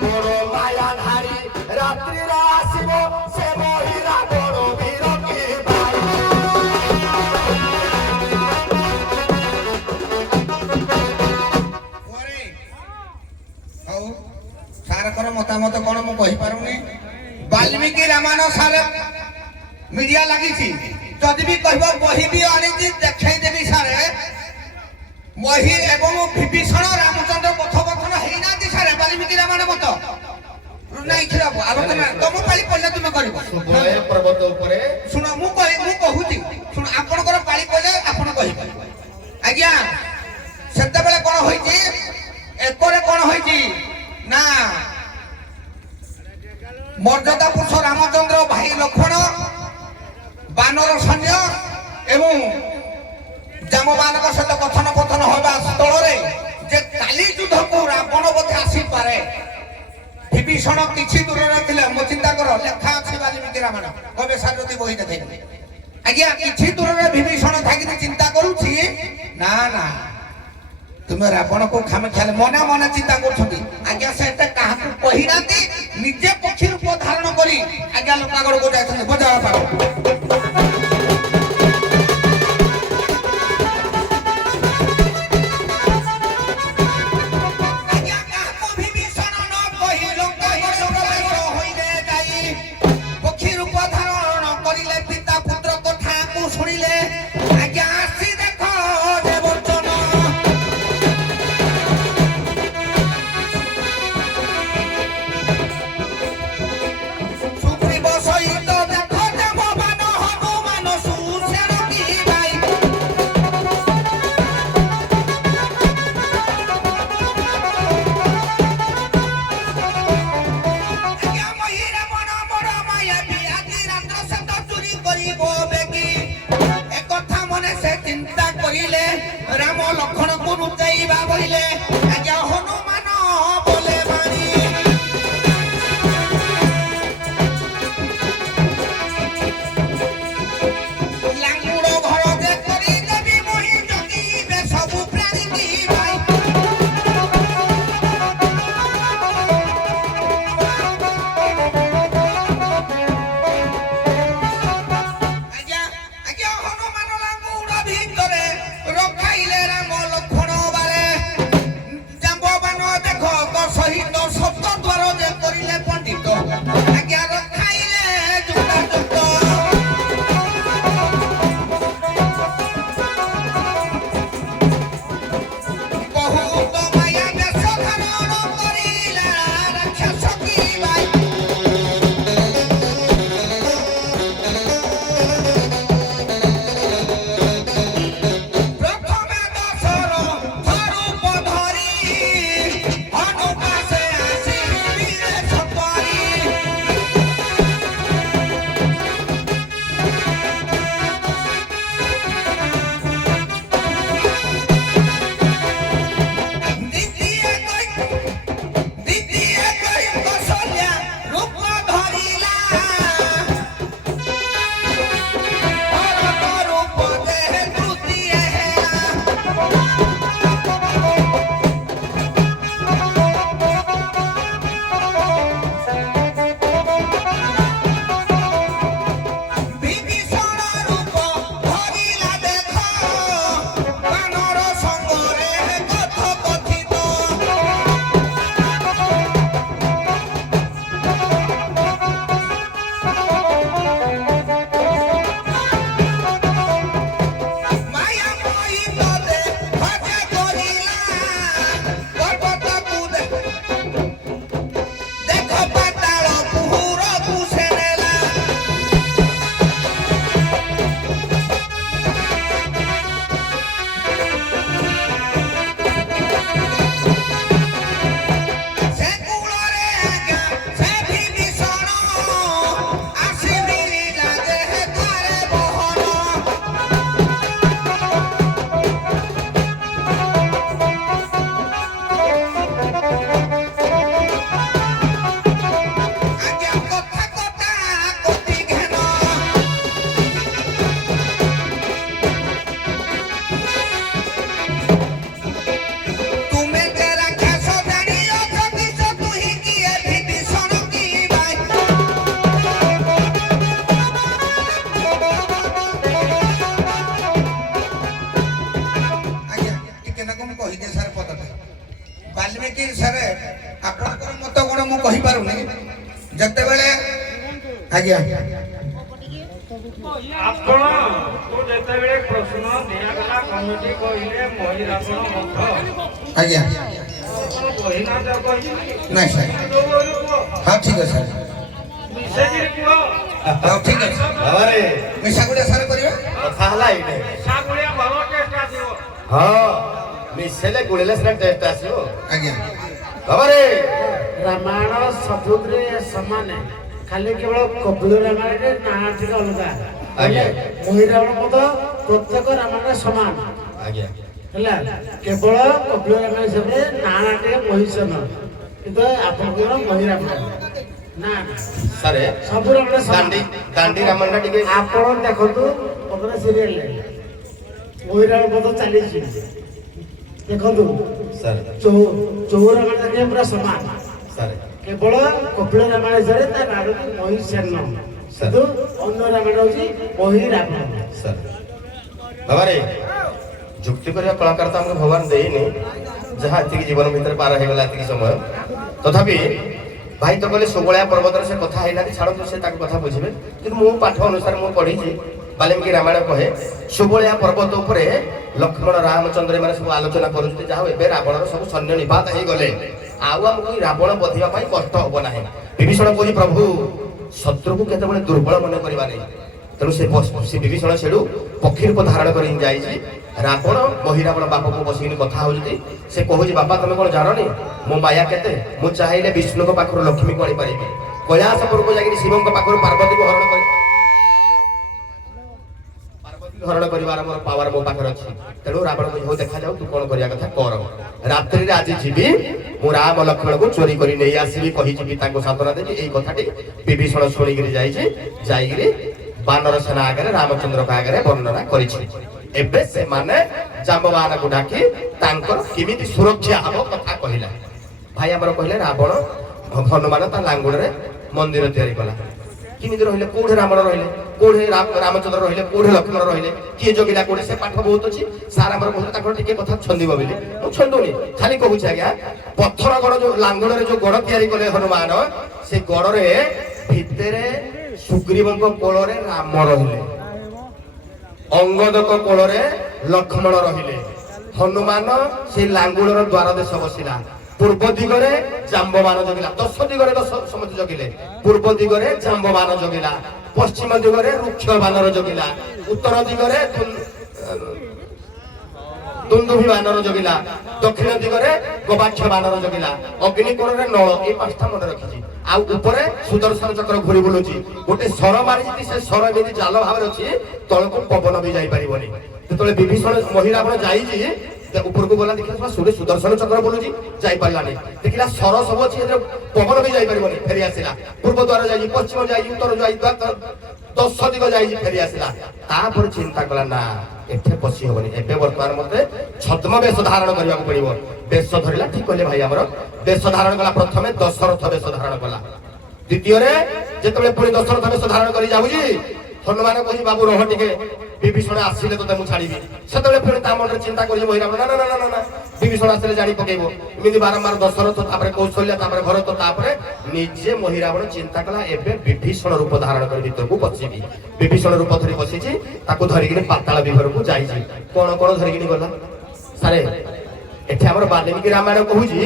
ବଡ଼ ମାୟା ଧାରି ରାତ୍ରିରେ ଆସିବ ସେ ମହିରା ବଡ଼ ବୀର କି ଭାଇ ପରେ ହଉ ସାରଙ୍କର ମତାମତ କଣ ମୁଁ କହିପାରୁନି ବାଲ୍ମୀକି ରାମାୟଣ ସାର ମିଡିଆ ଲାଗିଛି ଯଦି ବି କହିବ ବହି ବି ଆଣିଛି ଦେଖେଇ ଦେବି ସାରେ ବହି ଏବଂ ବିଭୀଷଣ ରାମଚନ୍ଦ୍ର କଥୋପକଥନ ହେଇନାହାନ୍ତି ସାରେ ବାଲ୍ମୀକି ରାମାୟଣ ମତ ନାଇଁ କ୍ଷୀର ଆଲୋଚନା ତମ ପାଳି ପଡ଼ିଲେ ତୁମେ କରିବ ସୁବଳୟ ପର୍ବତ ଉପରେ ଶୁଣ ମୁଁ କହୁଛି ଶୁଣ ଆପଣଙ୍କର ପାଳି ପଡ଼ିଲେ ଆପଣ କହିବେ ଆଜ୍ଞା ସେତେବେଳେ କଣ ହୋଇଛି ଏକରେ କଣ ହୋଇଛି ନା ମର୍ଯ୍ୟାଦା ପୁରୁଷ ରାମଚନ୍ଦ୍ର ଭାଇ ଲକ୍ଷ୍ମଣ ବାନର ସୈନ୍ୟ ଏବଂ ଜାମବାନଙ୍କ ସହିତ କଥୋପକଥନ ହେବା ସ୍ଥଳରେ ଯେ କାଲି ଯୁଦ୍ଧକୁ ରାବଣ ବୋଧେ ଆସିପାରେ ବିଭୀଷଣ କିଛି ଦୂରରେ ଥିଲେ ମୁଁ ଚିନ୍ତା କର ଲେଖା ଅଛି ବାଲ୍ମୀକି ରାମାୟଣ କହିବେ ସାର୍ ଯଦି ବହି ଦେଖେଇ ଆଜ୍ଞା କିଛି ଦୂରରେ ବିଭୀଷଣ ଥାକିରି ଚିନ୍ତା କରୁଛି ନା ନା ତୁମେ ରାବଣକୁ ଖାମେ ଖିଆଲେ ମନେ ମନେ ଚିନ୍ତା କରୁଛନ୍ତି ଆଜ୍ଞା ସେଟା କାହାକୁ କହିନାହାନ୍ତି ନିଜେ ପକ୍ଷୀ ରୂପ ଧାରଣ କରି ଆଜ୍ଞା ଲୋକାଗଡ଼କୁ ଯାଇଛନ୍ତି ବଜାବା ପାଖ ଆଜ୍ଞା କାହାକୁ ବିଭୀଷଣ ନ କହି ଲୋକାଗଡ଼ ହୋଇଲେ ଯାଇ ପକ୍ଷୀ ରୂପ ଧାରଣ କରିଲେ ପିତା ପୁତ୍ର କଥାକୁ ଶୁଣିଲେ ଆଜ୍ଞା ଆସି ଦେଖ ଦେବର୍ଜନ ସୁଗ୍ରୀବ ସହିତ ଦେଖ ଦେବବାନ ହନୁମାନ ସୁସେନ କି ଭାଇ ଆଜ୍ଞା ମହିରା ବଣ ବଡ଼ ମାୟାବୀ ଆଜି ରାତ୍ର ସତ ଚୁରି କରିବ ବେଗି ଏକଥା ମନେ ସେ ଚିନ୍ତା କରିଲେ ରାମ ଲକ୍ଷ୍ମଣକୁ ଲୁଚାଇବା ବୋଇଲେ ଆଜ୍ଞା ହନୁମାନ ବୋଲେ ବାଣୀ ଲାଙ୍ଗୁଡ଼ ଘର ଯେ କରି ଦେବି ମହି ଜଗିବେ ସବୁ ପ୍ରାଣୀ କି ଭାଇ ଆଜ୍ଞା ଆଜ୍ଞା ହନୁମାନ ଲାଙ୍ଗୁଡ଼ ଭିତରେ ରଖାଇଲେ ରାମ ଲକ୍ଷ୍ମଣ ବାରେ କହିପାରୁନି ଯେତେବେଳେ ଆଜ୍ଞା ଆପଣ ଯେତେବେଳେ ପ୍ରଶ୍ନ ଦିଆଗଲା କମିଟି କହିଲେ ମହିରାବଣ ବଧ ଆଜ୍ଞା ଆପଣ କହିନାହାନ୍ତି ଆଉ କହିବି ନାଇଁ ସାର୍ ହଁ ଠିକ୍ ଅଛି ସାର୍ ମିଶେଇକିରି କୁହ ହଉ ଠିକ୍ ଅଛି ବାବାରେ ମିଶାଗୁଡିଆ ସାର୍ କରିବା କଥା ହେଲା ଏଇଟା ଶାଗୁଳିଆ ଭଲ ଟେଷ୍ଟ ଆସିବ ହଁ ମିଶେଇଲେ ଗୁଳିଲେ ସିନା ଟେଷ୍ଟ ଆସିବ ଆଜ୍ଞା ବାବାରେ ରାମାୟଣ ସବୁଥିରେ ସମାନ ଖାଲି କେବଳ କପିଳ ରାମାୟଣରେ ନାଁ ଟିକେ ଅଲଗା ଆଜ୍ଞା। ମହିରାବଣ ପଦ ପ୍ରତ୍ୟେକ ରାମାୟଣ ସମାନ ଆଜ୍ଞା ହେଲା କେବଳ କପିଳ ରାମାୟଣ ହିସାବରେ ନାଁ ଟିକେ ମହିଷନ କିନ୍ତୁ ଆପଣଙ୍କର ମହିରାବଣ ନା ସାରେ ସବୁ ରାମାୟଣ ଦାଣ୍ଡି ସମାନ ଦାଣ୍ଡି ରାମାୟଣ ଟିକେ ଆପଣ ଦେଖନ୍ତୁ ପଦରେ ସିରିଏଲରେ ମହିରାବଣ ପଦ ଚାଲିଛି ଦେଖନ୍ତୁ ସାର୍ ଚଉ ରାମାୟଣ ଦେଖିବେ ପୁରା ସମାନ ସାର୍ କେବଳ କପିଳ ରାମାୟଣ ହିସାବରେ ତା ନାଁ ହେଉଛି ମହିଷେନ କିନ୍ତୁ ଅନ୍ୟ ରାମାୟଣ ହେଉଛି ମହିରାବଣ ସାର୍ ବାବାରେ ଯୁକ୍ତି କରିବା କଳାକାର ତ ଆମକୁ ଭଗବାନ ଦେଇନି ଯାହା ଏତିକି ଜୀବନ ଭିତରେ ପାର ହେଇଗଲା ଏତିକି ସମୟ ତଥାପି ଭାଇ ତ କହିଲେ ସୁବଳିଆ ପର୍ବତରେ ସେ କଥା ହେଇନାହାନ୍ତି ଛାଡ଼ନ୍ତୁ ସେ ତାଙ୍କ କଥା ବୁଝିବେ କିନ୍ତୁ ମୁଁ ପାଠ ଅନୁସାରେ ମୁଁ ପଢିଛି ବାଲ୍ମୀକି ରାମାୟଣ କହେ ସୁବଳିଆ ପର୍ବତ ଉପରେ ଲକ୍ଷ୍ମଣ ରାମଚନ୍ଦ୍ର ଏମାନେ ସବୁ ଆଲୋଚନା କରୁଛନ୍ତି ଯାହା ଏବେ ରାବଣର ସବୁ ସୈନ୍ୟ ନିପାତ ହେଇଗଲେ ଆଉ ଆମକୁ ରାବଣ ବଧିବା ପାଇଁ କଷ୍ଟ ହବ ନାହିଁ ବିଭୀଷଣ କହୁଛି ପ୍ରଭୁ ଶତ୍ରୁକୁ କେତେବେଳେ ଦୁର୍ବଳ ମନେ କରିବା ନାହିଁ ତେଣୁ ସେ ବିଭୀଷଣ ସେଠୁ ପକ୍ଷୀ ରୂପ ଧାରଣ କରି ଯାଇଛି ରାବଣ ମହିରାବଣ ବାପକୁ ବସିକିନି କଥା ହଉଛନ୍ତି ସେ କହୁଛି ବାପା ତମେ କଣ ଜାଣନି ମୋ ମାୟା କେତେ ମୁଁ ଚାହିଁଲେ ବିଷ୍ଣୁଙ୍କ ପାଖରୁ ଲକ୍ଷ୍ମୀକୁ ଆଣିପାରିବି କୈଳାସପୁରକୁ ଯାଇକି ଶିବଙ୍କ ପାଖରୁ ପାର୍ବତୀକୁ ହରଣ କରିବାର ମୋର ପାୱାର ମୋ ପାଖରେ ଅଛି ତେଣୁ ରାବଣ କହୁଛି ହଉ ଦେଖାଯାଉ ତୁ କଣ କରିବା କଥା କର ରାତ୍ରିରେ ଆଜି ଯିବି ମୁଁ ରାମ ଲକ୍ଷ୍ମଣକୁ ଚୋରି କରି ନେଇ ଆସିବି କହିଯିବି ତାଙ୍କୁ ସାନ୍ତ୍ୱନା ଦେବି ଏଇ କଥାଟି ବିଭୀଷଣ ଶୁଣିକିରି ଯାଇଛି ଯାଇକିରି ବାନର ସେନା ଆଗରେ ରାମଚନ୍ଦ୍ରଙ୍କ ଆଗରେ ବର୍ଣ୍ଣନା କରିଛି ଏବେ ସେମାନେ ଜାମ୍ବବାନକୁ ଡାକି ତାଙ୍କର କେମିତି ସୁରକ୍ଷା ହବ କଥା କହିଲା ଭାଇ ଆମର କହିଲେ ରାବଣ ହନୁମାନ ତା ଲାଙ୍ଗୁଡରେ ମନ୍ଦିର ତିଆରି କଲା କେମିତି ରହିଲେ କୋଉଠି ରାବଣ ରହିଲେ କୋଉଠି ରାମଚନ୍ଦ୍ର ରହିଲେ କୋଉଠି ଲକ୍ଷ୍ମଣ ରହିଲେ କିଏ ଜଗିଲା କୋଉଠି ସେ ପାଠ ବହୁତ ଅଛି ସାର୍ ଆମର କହୁଥିଲେ ତାଙ୍କର ଟିକେ କଥା ଛନ୍ଦିବ ବୋଲି ମୁଁ ଛନ୍ଦୁନି ଖାଲି କହୁଛି ଆଜ୍ଞା ପଥର ଗଡ଼ ଯୋଉ ଲାଙ୍ଗୁଡରେ ଯୋଉ ଗଡ଼ ତିଆରି କଲେ ହନୁମାନ ସେ ଗଡ଼ରେ ଭିତରେ ସୁଗ୍ରୀବଙ୍କ କୋଳରେ ରାମ ରହିଲେ ଅଙ୍ଗଦଙ୍କ କୋଳରେ ଲକ୍ଷ୍ମଣ ରହିଲେ ହନୁମାନ ସେଇ ଲାଙ୍ଗୁଳର ଦ୍ୱାର ଦେଶ ବସିଲା ପୂର୍ବ ଦିଗରେ ଜାମ୍ବବାନ ଜଗିଲା 10 ଦିଗରେ 10 ସମସ୍ତେ ଜଗିଲେ ପୂର୍ବ ଦିଗରେ ଜାମ୍ବବାନ ଜଗିଲା ପଶ୍ଚିମ ଦିଗରେ ରୁକ୍ଷ ବାନର ଜଗିଲା ଉତ୍ତର ଦିଗରେ ଦୁନ୍ଦୁଭି ବାନର ଜଗିଲା ଦକ୍ଷିଣ ଦିଗରେ ଗବାକ୍ଷ ବାନର ଜଗିଲା ଅଗ୍ନି କୋଣରେ ନଳ ଏଇ 5ଟା ମନେ ରଖିଛି ଆଉ ଉପରେ ସୁଦର୍ଶନ ଚକ୍ର ଘୁରି ବୁଲୁଛି ଗୋଟେ ସର ମାରିଛି ସେ ସର ଏମିତି ଜାଲ ଭାବରେ ଅଛି ତଳକୁ ପବନ ବି ଯାଇପାରିବନି ଯେତେବେଳେ ବିଭୀଷଣ ମହିରାବଣ ଯାଇଛି ଉପରକୁ ଗଲା ଦେଖିଲା ସୁରେ ସୁଦର୍ଶନ ଚକ୍ର ବୁଲୁଛି ଯାଇପାରିଲାନି ଦେଖିଲା ସର ସବୁ ଅଛି ପବନ ବି ଯାଇପାରିବନି ଫେରି ଆସିଲା ପୂର୍ବ ଦ୍ୱାର ଯାଇଛି ପଶ୍ଚିମ ଯାଇଛି ଉତ୍ତର ଯାଇଛି 10 ଦିଗ ଯାଇଛି ଫେରି ଆସିଲା ତାପରେ ଚିନ୍ତା କଲା ନା ଏଠି ପଶି ହବନି ଏବେ ବର୍ତ୍ତମାନ ମତେ ଛଦ୍ମ ବେଶ ଧାରଣ କରିବାକୁ ପଡିବ ବେଶ ଧରିଲା ଠିକ କହିଲେ ଭାଇ ଆମର ବେଶ ଧାରଣ କଲା ପ୍ରଥମେ ଦଶରଥ ବେଶ ଧାରଣ କଲା ଦ୍ୱିତୀୟରେ ଯେତେବେଳେ ପୁଣି ଦଶରଥ ବେଶ ଧାରଣ କରି ଯାଉଛି ହନୁମାନ କହୁଛି ବାବୁ ରହ ଟିକେ ବିଭୀଷଣ ଆସିଲେ ତତେ ମୁଁ ଛାଡ଼ିବି ସେତେବେଳେ ପୁଣି ତା ମନରେ ଚିନ୍ତା କରୁଛି ମହିରାବଣ ନା ନା ନା ନା ବିଭୀଷଣ ଆସିଲେ ଜାଣି ପକେଇବ ଏମିତି ବାରମ୍ବାର ଦଶରଥ ତାପରେ କୌଶଲ୍ୟା ତାପରେ ଭରତ ତାପରେ ନିଜେ ମହିରାବଣ ଚିନ୍ତା କଲା ଏବେ ବିଭୀଷଣ ରୂପ ଧାରଣ କରି ଭିତରକୁ ପଶିବି ବିଭୀଷଣ ରୂପ ଧରି ବସିଛି ତାକୁ ଧରିକିନି ପାତାଳ ବିଭରକୁ ଯାଇଛି କଣ କଣ ଧରିକିନି ଗଲା ସାରେ ଏଠି ଆମର ବାଲ୍ମୀକି ରାମାୟଣ କହୁଛି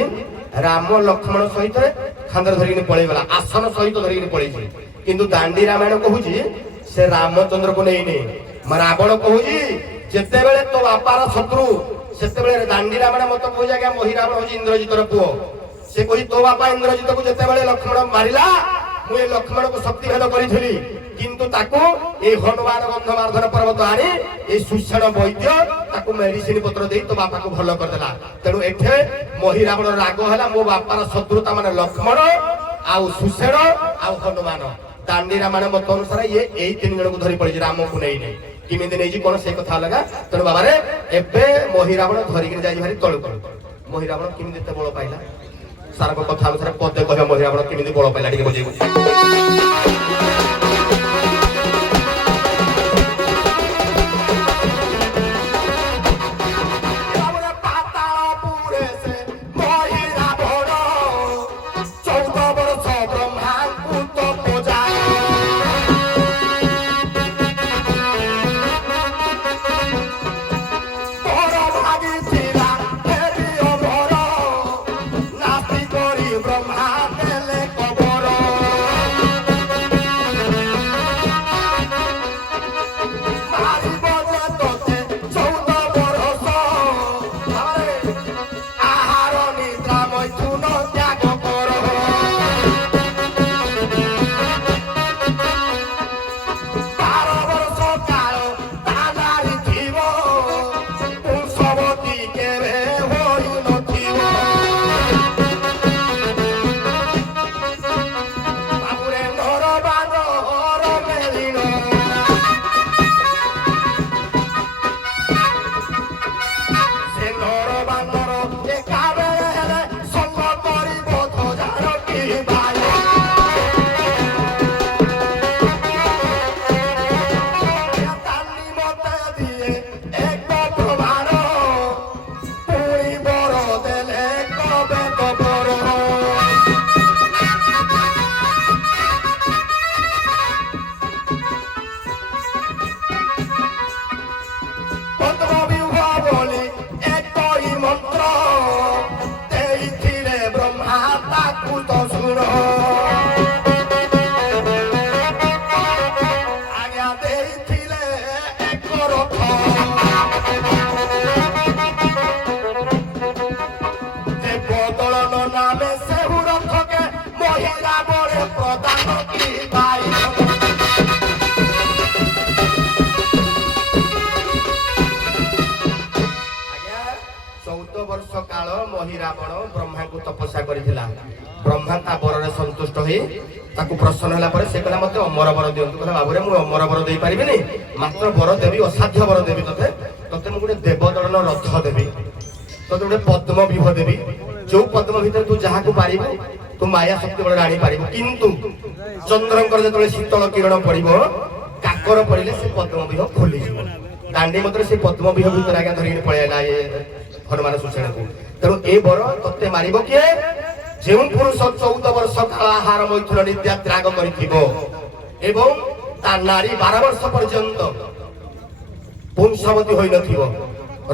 ରାମ ଲକ୍ଷ୍ମଣ ସହିତ ଖାନ୍ଦର ଧରିକିନି ପଳେଇଗଲା ଆସନ ସହିତ ଧରିକିନି ପଳେଇଛି କିନ୍ତୁ ଦାଣ୍ଡି ରାମାୟଣ କହୁଛି ସେ ରାମଚନ୍ଦ୍ରକୁ ନେଇନି ରାବଣ କହୁଛି ଯେତେବେଳେ ତୋ ବାପାର ଶତ୍ରୁ ସେତେବେଳେ ଦାଣ୍ଡି ରାମାୟଣ ମତ କହୁଛି ଆଜ୍ଞା ମହିରାବଣ ହଉଛି ଇନ୍ଦ୍ରଜିତର ପୁଅ ସେ କହୁଛି ତୋ ବାପା ଇନ୍ଦ୍ରଜିତକୁ ଯେତେବେଳେ ଲକ୍ଷ୍ମଣ ମାରିଲା ମୁଁ ଏ ଲକ୍ଷ୍ମଣକୁ ଶକ୍ତିଭେଦ କରିଥିଲି କିନ୍ତୁ ତାକୁ এই হনুমান গন্ধমার্ধন পর্বত আনি এই সুষেণ বৈদ্য তাকে মেডিসিন পত্র দেই তো বাপাকে ভাল করদেলা তেণু এঠে মহিরাবণ রাগ হলা মো বাপার শত্রুতা মানে লক্ষ্মণ আউ সুষেণ আউ হনুমান দাণ্ডি রামায়ণ মত অনুসারে ইয়ে এই 3 জনକୁ ধরি পড়িছি রামକୁ নেই নেই কিমিতি নেইছি কোন সেই কথা লাগা তেণু বাবারে এবে মহিরাবণ ধরিকি যাই ভারি তলকু মহিরাবণ কিমিতি এতে বল পাইলা সারଙ୍କ কথা অনুসারে পদে কহে মহিরাবণ কিমিতি বল পাইলা টিকে বুঝেই ରାବଣ ବ୍ରହ୍ମାଙ୍କୁ ତପସ୍ୟା କରିଥିଲା। ବ୍ରହ୍ମା ତା ବରରେ ସନ୍ତୁଷ୍ଟ ହୋଇ ତାକୁ ପ୍ରସନ୍ନ ହେଲା ପରେ ସେ କହିଲା ମତେ ଅମର ବର ଦିଅନ୍ତୁ। କହିଲା ବାବୁରେ ମୁଁ ଅମର ବର ଦେଇପାରିବିନି, ମାତ୍ର ବର ଦେବି, ଅସାଧ୍ୟ ବର ଦେବି ତତେ। ତତେ ମୁଁ ଗୋଟେ ଦେବଦଳନ ରଥ ଦେବି, ତତେ ଗୋଟେ ପଦ୍ମ ବିଭ ଦେବି, ଯୋଉ ପଦ୍ମ ଭିତରେ ତୁ ଯାହାକୁ ପାରିବୁ ତୁ ମାୟା ଶକ୍ତି ବଳରେ ଆଣିପାରିବୁ। କିନ୍ତୁ ଚନ୍ଦ୍ରଙ୍କର ଯେତେବେଳେ ଶୀତଳ କିରଣ ପଡିବ, କାକର ପଡିଲେ ସେ ପଦ୍ମ ବିହ ଖୋଲିଯିବ। ଦାଣ୍ଡି ମତରେ ସେ ପଦ୍ମ ବିହ ଭିତରେ ଆଜ୍ଞା ଧରିକି ପଳେଇଲା ହନୁମାନ ସୁଷେଣକୁ। ତେଣୁ ଏ ବର ତତେ ମାରିବ କିଏ? ଯେଉଁ ପୁରୁଷ 14 ବର୍ଷ କାଳ ଆହାର ମୈଥୁନ ନିଦ୍ରା ତ୍ୟାଗ କରିଥିବ ଏବଂ ତା ନାରୀ 12 ବର୍ଷ ପର୍ଯ୍ୟନ୍ତ ପୁଂସବତୀ ହୋଇନଥିବ,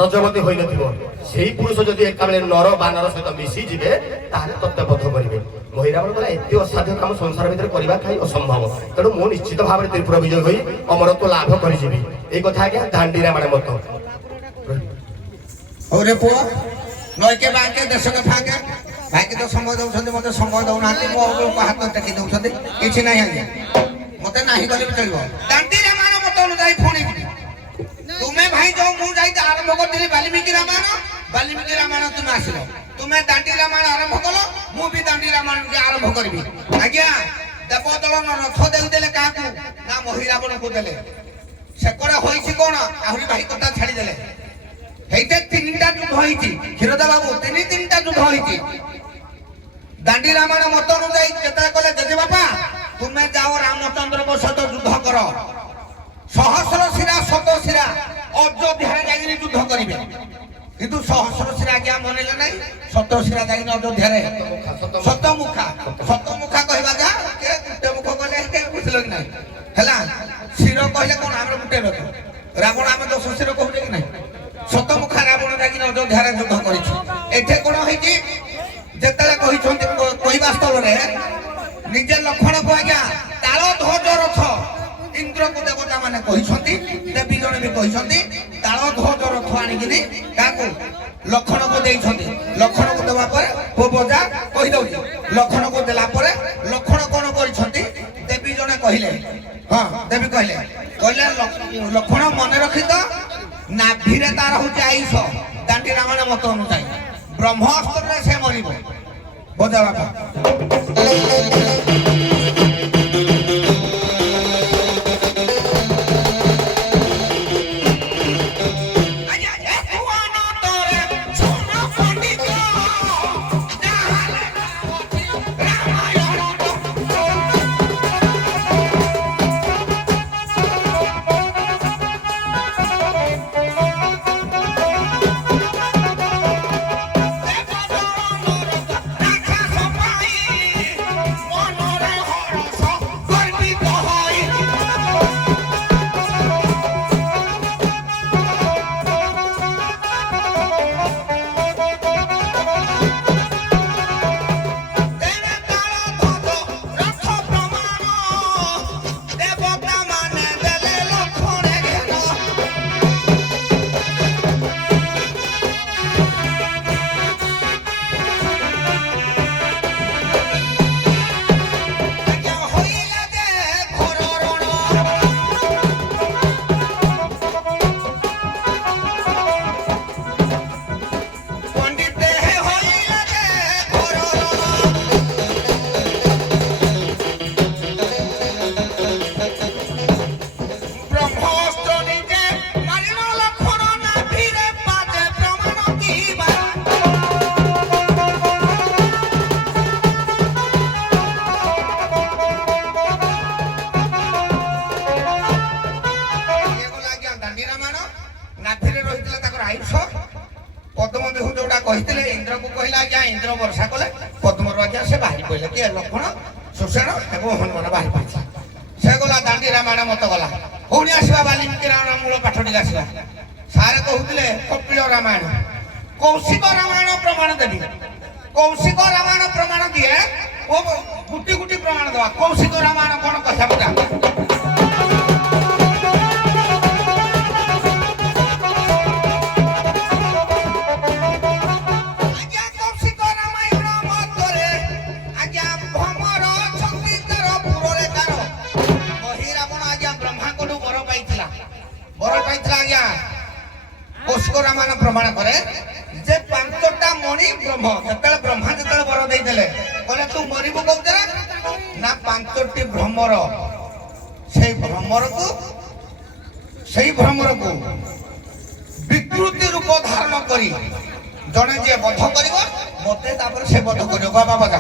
ରଜବତୀ ହୋଇନଥିବ, ସେଇ ପୁରୁଷ ଯଦି ଏକାବେଳେ ନର ବାନର ସହିତ ମିଶିଯିବେ ତାହେଲେ ତତେ ବଧ କରିବେ। ମହିରାବଣ କହିଲା ଏତେ ଅସାଧ୍ୟ କାମ ସଂସାର ଭିତରେ କରିବା ଖାଇ ଅସମ୍ଭବ, ତେଣୁ ମୁଁ ନିଶ୍ଚିତ ଭାବରେ ତ୍ରିପୁର ବିଜୟ ହୋଇ ଅମରତ୍ୱ ଲାଭ କରିଯିବି। ଏଇ କଥା ଆଜ୍ଞା ଦାଣ୍ଡି ରାମାୟଣ ମତ। ହଉରେ ପୁଅ, ନଈକେ ବାଙ୍କେ ଦେଶକେ ଫାଙ୍କେ, ଭାଇକି ତ ସମୟ ଦଉଛନ୍ତି, ମତେ ସମୟ ଦଉନାହାନ୍ତି, ମୋ ହାତ ଟେକି ଦଉଛନ୍ତି। କିଛି ନାହିଁ ଆଜ୍ଞା, ମତେ ନାହିଁ କଲେ ବି ଚଳିବ। ଦାଣ୍ଡି ରାମାୟଣ ମତ ଅନୁଯାୟୀ ପୁଣି ତୁମେ ଭାଇ ଯୋଉ ମୁଁ ଯାଇ ଆରମ୍ଭ କରିଥିଲି ବାଲ୍ମୀକି ରାମାୟଣ, ବାଲ୍ମୀକି ରାମାୟଣ ତୁମେ ଆସିଲ, ତୁମେ ଦାଣ୍ଡି ରାମାୟଣ ଆରମ୍ଭ କଲ, ମୁଁ ବି ଦାଣ୍ଡି ରାମାୟଣ ଆରମ୍ଭ କରିବି। ଆଜ୍ଞା ଦେବଦଳନ ରଥ ଦେଇଦେଲେ କାହାକୁ? ନା ମହିରାବଣକୁ ଦେଲେ। ସେକଡେ ହୋଇଛି କଣ? ଆହୁରି ଭାଇ କଥା ଛାଡିଦେଲେ। ହେଇତେ 3ଟା ଯୁଦ୍ଧ ହେଇଛି କ୍ଷୀରଦା ବାବୁ, ତିନିଟା ଯୁଦ୍ଧ ହେଇଛି। ଦାଣ୍ଡି ରାମାୟଣ ମତ ଅନୁଯାୟୀ ଯେତେବେଳେ କହିଲେ ଜେଜେ ବାପା ତୁମେ ଯାଅ ରାମଚନ୍ଦ୍ରଙ୍କ ସହିତ ଯୁଦ୍ଧ କର, ସହସ୍ର ଶିରା ଶତ ଶିରା ଅଯୋଧ୍ୟାରେ ଯାଇକି ଯୁଦ୍ଧ କରିବେ। କିନ୍ତୁ ସହସ୍ର ଶିରା ଆଜ୍ଞା ମନେଇଲେ ନାହିଁ, ଶତ ଶିରା ଯାଇକି ଅଯୋଧ୍ୟାରେ ଶତମୁଖା କହିବା ଯା କେ ଗୋଟେ ମୁଖ କହିଲେ ବୁଝିଲ କି ନାହିଁ? ହେଲା ଶିର କହିଲେ କଣ? ଆମର ଗୋଟେ ରଥ ରାବଣ, ଆମେ 10 ଶିର କହୁଛେ କି ନାହିଁ? ଶତମୁଖା ରାବଣ ଯାଇକି ଅଯୋଧ୍ୟାରେ ଯୁଦ୍ଧ କରିଛି। ଏଠି କଣ ହେଇଛି? ଯେତେବେଳେ କହିଛନ୍ତି କହିବା ସ୍ଥଳରେ ନିଜେ ଲକ୍ଷ୍ମଣକୁ ଆଜ୍ଞା ତାଳ ଧ୍ୱଜ ରଥ ଇନ୍ଦ୍ରକୁ ଦେବତା ମାନେ କହିଛନ୍ତି, ଦେବୀ ଜଣେ ବି କହିଛନ୍ତି ତାଳ ଧ୍ୱଜ ରଥ ଆଣିକିରି କାହାକୁ? ଲକ୍ଷ୍ମଣକୁ ଦେଇଛନ୍ତି। ଲକ୍ଷ୍ମଣକୁ ଦେବା ପରେ ବୋବଜା କହିଦଉଛି, ଲକ୍ଷ୍ମଣକୁ ଦେଲା ପରେ ଲକ୍ଷ୍ମଣ କଣ କରିଛନ୍ତି? ଦେବୀ ଜଣେ କହିଲେ, ହଁ ଦେବୀ କହିଲେ ଲକ୍ଷ୍ମଣ ମନେ ରଖିତ ନାଭିରେ ତାର ହଉଛି ଆଇଷ। ଦାଣ୍ଡି ରାମାୟଣ ମତ ଅନୁଯାୟୀ ବ୍ରହ୍ମାସ୍ତ୍ରରେ ସେ ମରିବ। ବୋଝା ବାପା ଦାଣ୍ଡି ରାମାୟଣ ନାଭିରେ ରହିଥିଲା ତାଙ୍କର ଆୟୁଷ ପଦ୍ମ ବିହୁ ଯୋଉଟା କହିଥିଲେ ଇନ୍ଦ୍ରକୁ କହିଲେ ଆଜ୍ଞା ଇନ୍ଦ୍ର ବର୍ଷା କଲେ ପଦ୍ମରୁ ଆଜ୍ଞା ସେ ବାହାରି ପଡ଼ିଲେ କିଏ ଲକ୍ଷ୍ମଣ ସୁଷେଣ ଏବଂ ହନୁମାନ ବାହାରି ପଡ଼ିଥିଲା ସେ ଗଲା ଦାଣ୍ଡି ରାମାୟଣ ମତ ଗଲା ପୁଣି ଆସିବା ବାଲ୍ମୀକି ରାମାୟଣ ମୂଳ ପାଠ ଟିକେ ଆସିଲା ସାରେ କହୁଥିଲେ କପିଳ ରାମାୟଣ କୌଶିକ ରାମାୟଣ ପ୍ରମାଣ ଦେବି କୌଶିକ ରାମାୟଣ ପ୍ରମାଣ ଦିଏ ଓ ଗୁଟି ଗୁଟି ପ୍ରମାଣ ଦେବା କୌଶିକ ରାମାୟଣ କଣ କଥା ବୁଝା कौशिक रामायण प्रमाण करे जे 5टा मणि ब्रह्म जेतले ब्रह्मा जेतले वर देइदेले कहले तू मरिबो कौतरे ना 5टी भ्रमर सेई भ्रमर को विकृति रूप धारण करी जने जे बध करिवो मते तापर से बध करिवो बाबा बाबा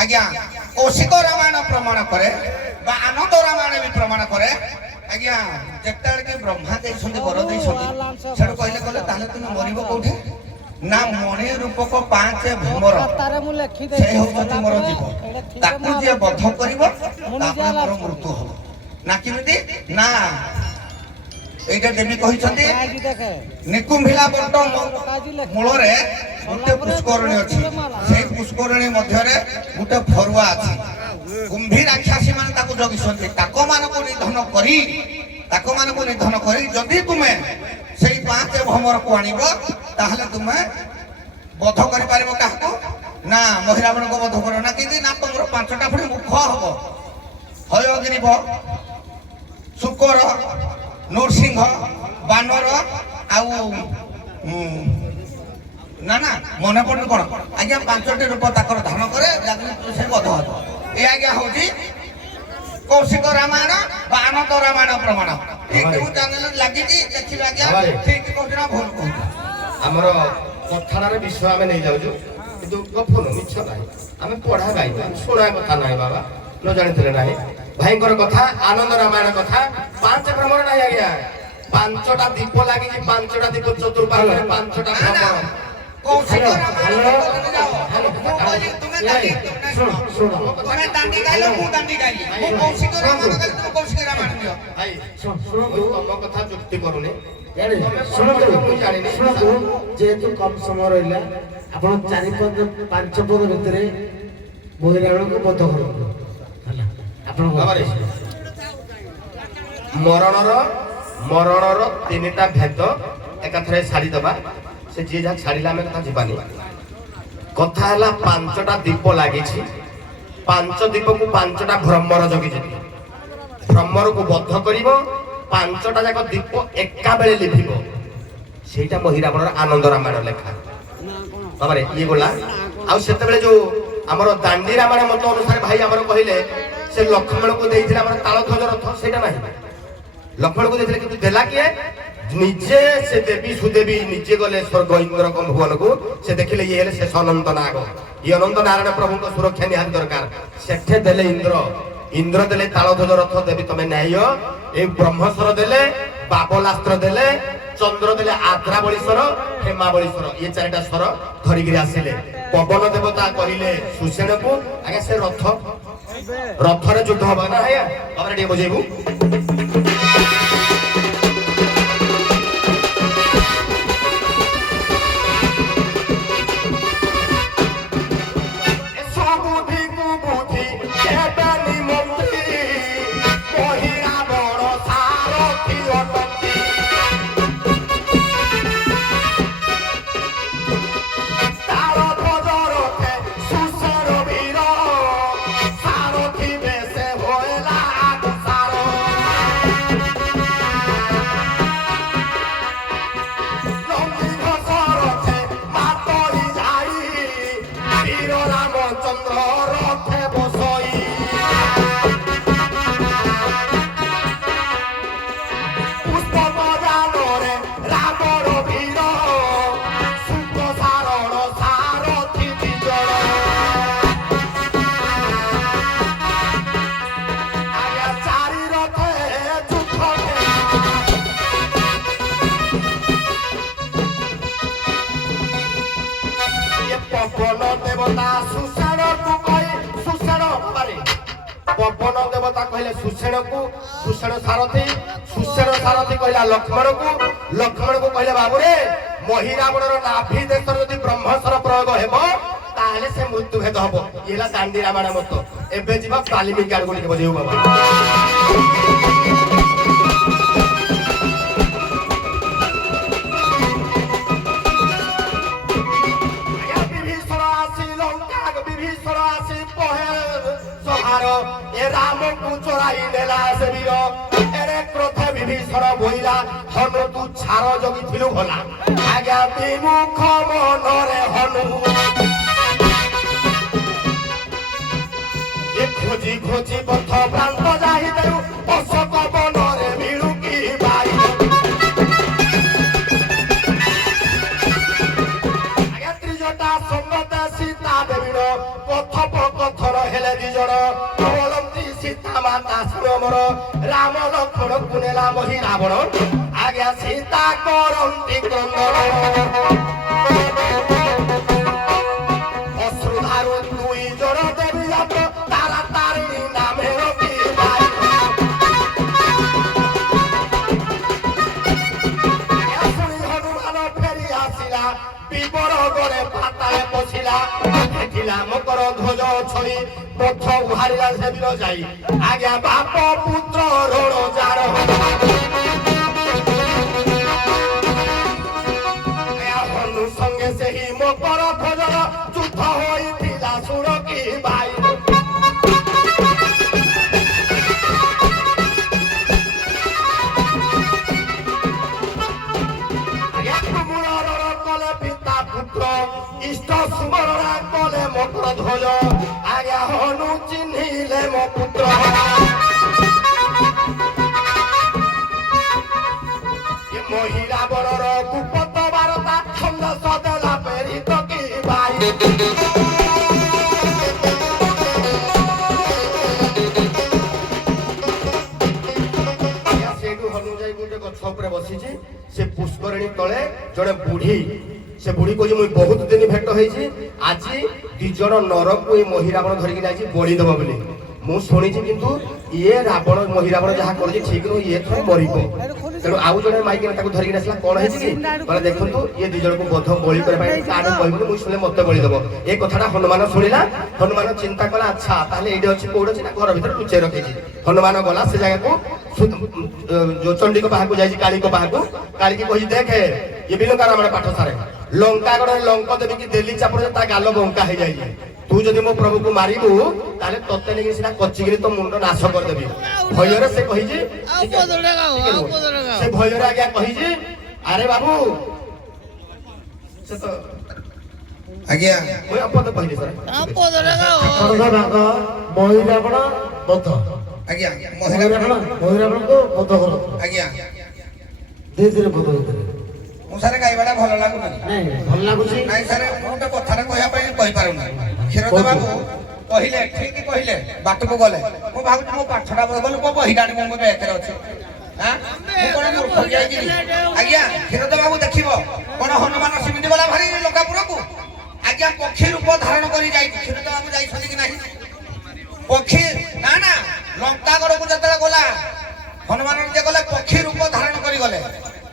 आज्ञा कौशिक रामायण प्रमाण करे बा आनंद रामायण भी प्रमाण करे आज्ञा जेतल के ब्रह्मा देइछन्ती वर देइछन्ती सेड कहले कहले ताले तुम मरिबो कोठे ना मणि रूपक 5 भ्रमर से होती मोर जीव ताकू जे बध करिवो तापर मोर मृत्यु हो ना किमिति ना एटा देवी कहिछन्ती निकुंभिला बंट मूल रे गोटे पुष्करणी अछि से पुष्करणी मध्य रे गोटे फरुआ अछि कुंभी राक्षसी माने ताको जगिसन्ती ताको मानको निधन करी जदि तुमे सेई 5 भ्रमर को आनिबो ताहले तुमे बध करि पारिबो काहको ना महिरावण को बध करो ना किंदी ना तुमरो 5टा फुणी मुख हबो हयग्रीव शुकर नरसिंह बानर आउ ना ना मन पड़ कौन आज्ञा 5टी रूप ताकर धारण करे से बध हे ये आज्ञा हूँ कौशिक रामायण बा आनंद रामायण प्रमाण लगी देखिए आज्ञा ठीक कहना भूल कह आमर कथार विषय आम नहीं जाऊँ कि गफन मिछ ना आम पढ़ा गाई शुणा कथा ना बाबा न जानी ना भाई कथा आनंद रामायण कथा 5 भ्रमर ना आज्ञा 5टा दीप लगी 5टा दीप चतुर्पाल 5टा भ्रमर कौशिक रामायण तुम्हें दांडी गाइलो मु दांडी गाइली मु कौशिक रामायण गाइली तुम कौशिक रामायण दियो भाई सुनो तुम कथा जुक्ति करूनी यानी सुनो जेहेतु कम समय रहिला आपण 4-5 पद भितरे महिरावण को बध करू आपण मरणर 3टा भेद एकाथरे छाड़ी दबा से जे जा छाड़िला में कथा जीवानी कथा हला 5टा दीप लागी 5 दीप को 5टा भ्रमर जगी भ्रमर को बद्ध करिवो 5टा जाक दीप एका बेले लिभिबो सेटा महिरावणर आनंद रामायण लेखा बाबा रे ये बोला आ सेते बेले जो हमर दांडी रामायण मत अनुसार भाई हमर कहिले से लक्ष्मण को देइथिला हमर तालध्वज रथ सेटा नाही लक्ष्मण को देइथिले किंतु देला किए ନିଜେ ସେ ଦେବୀ ସୁଦେବୀ ନିଜେ ଗଲେ ସ୍ୱର୍ଗ ଇନ୍ଦ୍ରଙ୍କ ଭୁବନକୁ ସେ ଦେଖିଲେ ଇଏ ହେଲେ ଶେଷ ଅନନ୍ତ ନାଗ ଇଏ ଅନନ୍ତ ନାରାୟଣ ପ୍ରଭୁଙ୍କ ସୁରକ୍ଷା ନିହାତି ଦରକାର ସେଠେ ଦେଲେ ଇନ୍ଦ୍ର ଦେଲେ ତାଳଧ୍ୱଜ ରଥ ଦେବୀ ତମେ ନ୍ୟାୟ ଏଇ ବ୍ରହ୍ମସ୍ୱର ଦେଲେ ବାବଲାସ୍ତ୍ର ଦେଲେ ଚନ୍ଦ୍ର ଦେଲେ ଆଦ୍ରାବଳୀଶ୍ୱର ହେମାବଳୀଶ୍ୱର ଇଏ ଚାରିଟା ସ୍ୱର ଧରିକିରି ଆସିଲେ ପବନ ଦେବତା କହିଲେ ସୁଷେଣକୁ ଆଜ୍ଞା ସେ ରଥରେ ଯୁଦ୍ଧ ହବ ନା ଆଜ୍ଞା ଆମେ ଟିକେ ବୁଝେଇବୁ पवन देवता कहले सुषेण को सुषेण सारथी कहला लक्ष्मण को कहले बाबू रे महिरावणर नाभि देश यदि ब्रह्मस्वर प्रयोग हेबो ताहले से मृत्यु भेद हबो इला दांडी रामायण मत एबे जीवा वाल्मीकि आड़ को बजेउ बाबा राम को चोराई नेला से वीर एरे क्रोध विभीषण बोइला हनु तू छार जगी थिलु भला आज्ञा विमुख मनरे हनु ए खोजी खोजी पथ प्रांत जाहि देउ अशोक बनरे मिलु की बाई आज्ञा त्रिजटा संगत सीता देवीर कथप कथन हेले दिजण माता श्रमर राम लक्ष्मण कुनेला मही रावण आज्ञा सीता करंती क्रंदन अश्रुधारु दुई जण देवी जात तारा तारिणी नामे रखी शुणी हनुमान फेरी आसिला विवर गरे पाताले पशिला देखिला मकर ध्वज छड़ी पथ उहारिला से वीर जाई आज्ञा बाप पुत्र रण जार हनु संगे से ही मकर ध्वजर युद्ध होइथिला सुरकी बाई कले पिता पुत्र इष्ट सुमरणा कले मकर ध्वज आज्ञा हनु चिन्हिले मो पुत्र महिला बड़र कुपत बारता छंद सदेला पेरी तकी बाई सेठू हनु जाई गोटे गछ उपरे बसिछि से पुष्करणी तळे जड़े बुढ़ी से बुढ़ी को मुझे बहुत दिन भेट होइछि आजी दि जण नरक ए महिरावण धरिक जाइछि बलि देबो बोली मु सुनिछि किंतु ये रावण महिरावण जहा करछि ठीक न ये थोर मरिबो तेणु आउ जणे माइक ताको धरिक आसला कोन हेछि कि माने देखंतु ये दि जण को बध बलि करे पाइ काड कहबो मु सुले मते बलि देबो ए कथाटा हनुमान सुनिला हनुमान चिंता कला अच्छा ताले एडी अछि कोड अछि ना घर भीतर लुचे रखिछि हनुमान गला से जगह को जो चंडी को बाहा को जाइछि काली को बाहा को काली की कहि देखे ये बिलो का रामायण पाठ सारे लंका गडे लंक देवी की देली चापर ता गालो बंका हे जाइछि तू जदि मो प्रभु को मारिबू ताले तत्ते नेकी सिना कच्चिगिरी तो मुंड नाश कर देबी भयरे से कहिछि से भयरे आज्ञा कहिछि अरे बाबू से तो आज्ञा ओय अपद कहिछि सर भाग महिरावण बध आज्ञा महिरावण को बध करो आज्ञा ଧୀରେ ଧୀରେ ବଦଳୁଥିଲେ। ମୁଁ ସାର୍ ଗାଇବାଟା ଭଲ ଲାଗୁନି। ନାଇଁ ଭଲ ଲାଗୁଛି। ନାଇଁ ସାର୍ ମୁଁ ଗୋଟେ କଥାଟା କହିବା ପାଇଁ କହିପାରୁନି। କ୍ଷୀରୋଦ ବାବୁ କହିଲେ ଠିକ କହିଲେ ବାଟକୁ ଗଲେ ମୁଁ ଭାବୁଛି ମୋ ପାଠଟା ଗଲେ ମୋ ବହିଟା ମୋ ବ୍ୟାଗରେ ଅଛି। ମୁଁ କଣ ମୂର୍ଖ ଯାଇଛି? ଆଜ୍ଞା କ୍ଷୀରୋଦ ବାବୁ ଦେଖିବ କଣ ହନୁମାନ ସେମିତି ଗଲା ଭାରି ଲଙ୍କାପୁରକୁ। ଆଜ୍ଞା ପକ୍ଷୀ ରୂପ ଧାରଣ କରି ଯାଇଛି। କ୍ଷୀରୋଦ ବାବୁ ଯାଇଛନ୍ତି କି ନାହିଁ? ପକ୍ଷୀ ନା ନା ଲଙ୍କାଗଡ଼କୁ ଯେତେବେଳେ ଗଲା ହନୁମାନ ଯେ ଗଲେ ପକ୍ଷୀ ରୂପ ଧାରଣ କରି ଗଲେ।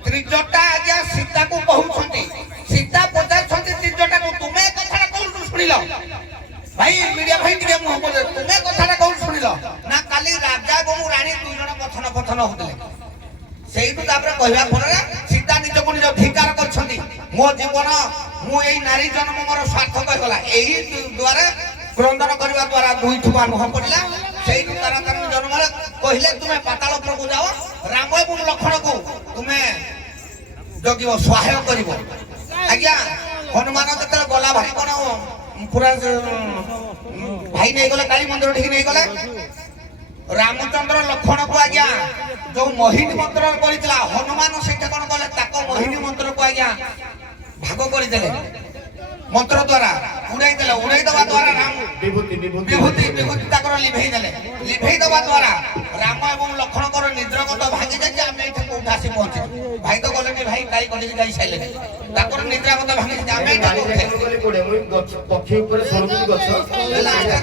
ତ୍ରିଜଟା ଆଜ୍ଞା ସୀତାକୁ କହୁଛନ୍ତି। ସୀତା ପଚାରୁଛନ୍ତି ତ୍ରିଜଟାକୁ ତୁମେ କଥାଟା କୋଉଠୁ ଶୁଣିଲ? ଭାଇ ମିଡ଼ିଆ ଭାଇ ଟିକେ ମୁହଁ ବୋଲେ ତୁମେ କଥାଟା କୋଉଠୁ ଶୁଣିଲ? ନା କାଲି ରାଜା ଏବଂ ରାଣୀ ଦୁଇ ଜଣ ପଥନ ପଥନ ହଉଥିଲେ। ସେଇଠୁ ତାପରେ କହିବା ଫଳରେ ସୀତା ନିଜକୁ ନିଜ ଧିକାର କରିଛନ୍ତି। ମୋ ଜୀବନ ମୁଁ ଏଇ ନାରୀ ଜନ୍ମ ମୋର ସାର୍ଥକ ହେଇଗଲା। ଏହି ଦ୍ୱାରା କ୍ରନ୍ଦନ କରିବା ଦ୍ୱାରା ଦୁଇଠୁ ମୁହଁ ପଡ଼ିଲା। ସେଇଠୁ ତାରା ତାର ଜନ୍ମରେ କହିଲେ ତୁମେ ପାତାଳପୁରକୁ ଯାଅ ରାମ ଏବଂ ଲକ୍ଷ୍ମଣକୁ ତୁମେ ଜଗିବ ସହାୟ କରିବ। ଆଜ୍ଞା ହନୁମାନ ଯେତେବେଳେ ଗଲା ଭାଇ କଣ ପୁରା ଭାଇ ନେଇଗଲେ କାଳୀ ମନ୍ଦିର ଠିକ ନେଇଗଲେ। ରାମଚନ୍ଦ୍ର ଲକ୍ଷ୍ମଣକୁ ଆଜ୍ଞା ଯୋଉ ମୋହିନୀ ମନ୍ତ୍ର କରିଥିଲା ହନୁମାନ ସେଇଟା କଣ କଲେ ତାଙ୍କ ମୋହିନୀ ମନ୍ତ୍ରକୁ ଆଜ୍ଞା ଭାଗ କରିଦେଲେ। ମନ୍ତ୍ର ଦ୍ୱାରା ଉଡେଇ ଦେଲେ। ଉଡେଇ ଦେବା ଦ୍ୱାରା ରାମ ବିଭୂତି ତାଙ୍କର ଲିଭେଇ ଦେଲେ। ଲିଭେଇ ଦେବା ଦ୍ୱାରା ରାମ ଏବଂ ଲକ୍ଷ୍ମଣଙ୍କର ନିଦ୍ରଗତ ଭାଙ୍ଗି ଯାଇଛି। ଆମେ ଏଠି କୋଉଠି ଆସି ପହଞ୍ଚିଛୁ? ଭାଇ ତ ଗଲେନି ଭାଇ କାଳି କରିକି ଯାଇ ସାରିଲେନି। ତାଙ୍କର ନିଦ୍ରାଗତ ଭାଙ୍ଗି ଯାଇଛି। ଆମେ ଏଠି ପକ୍ଷୀ ଉପରେ ସରୁଛି ଗଛ।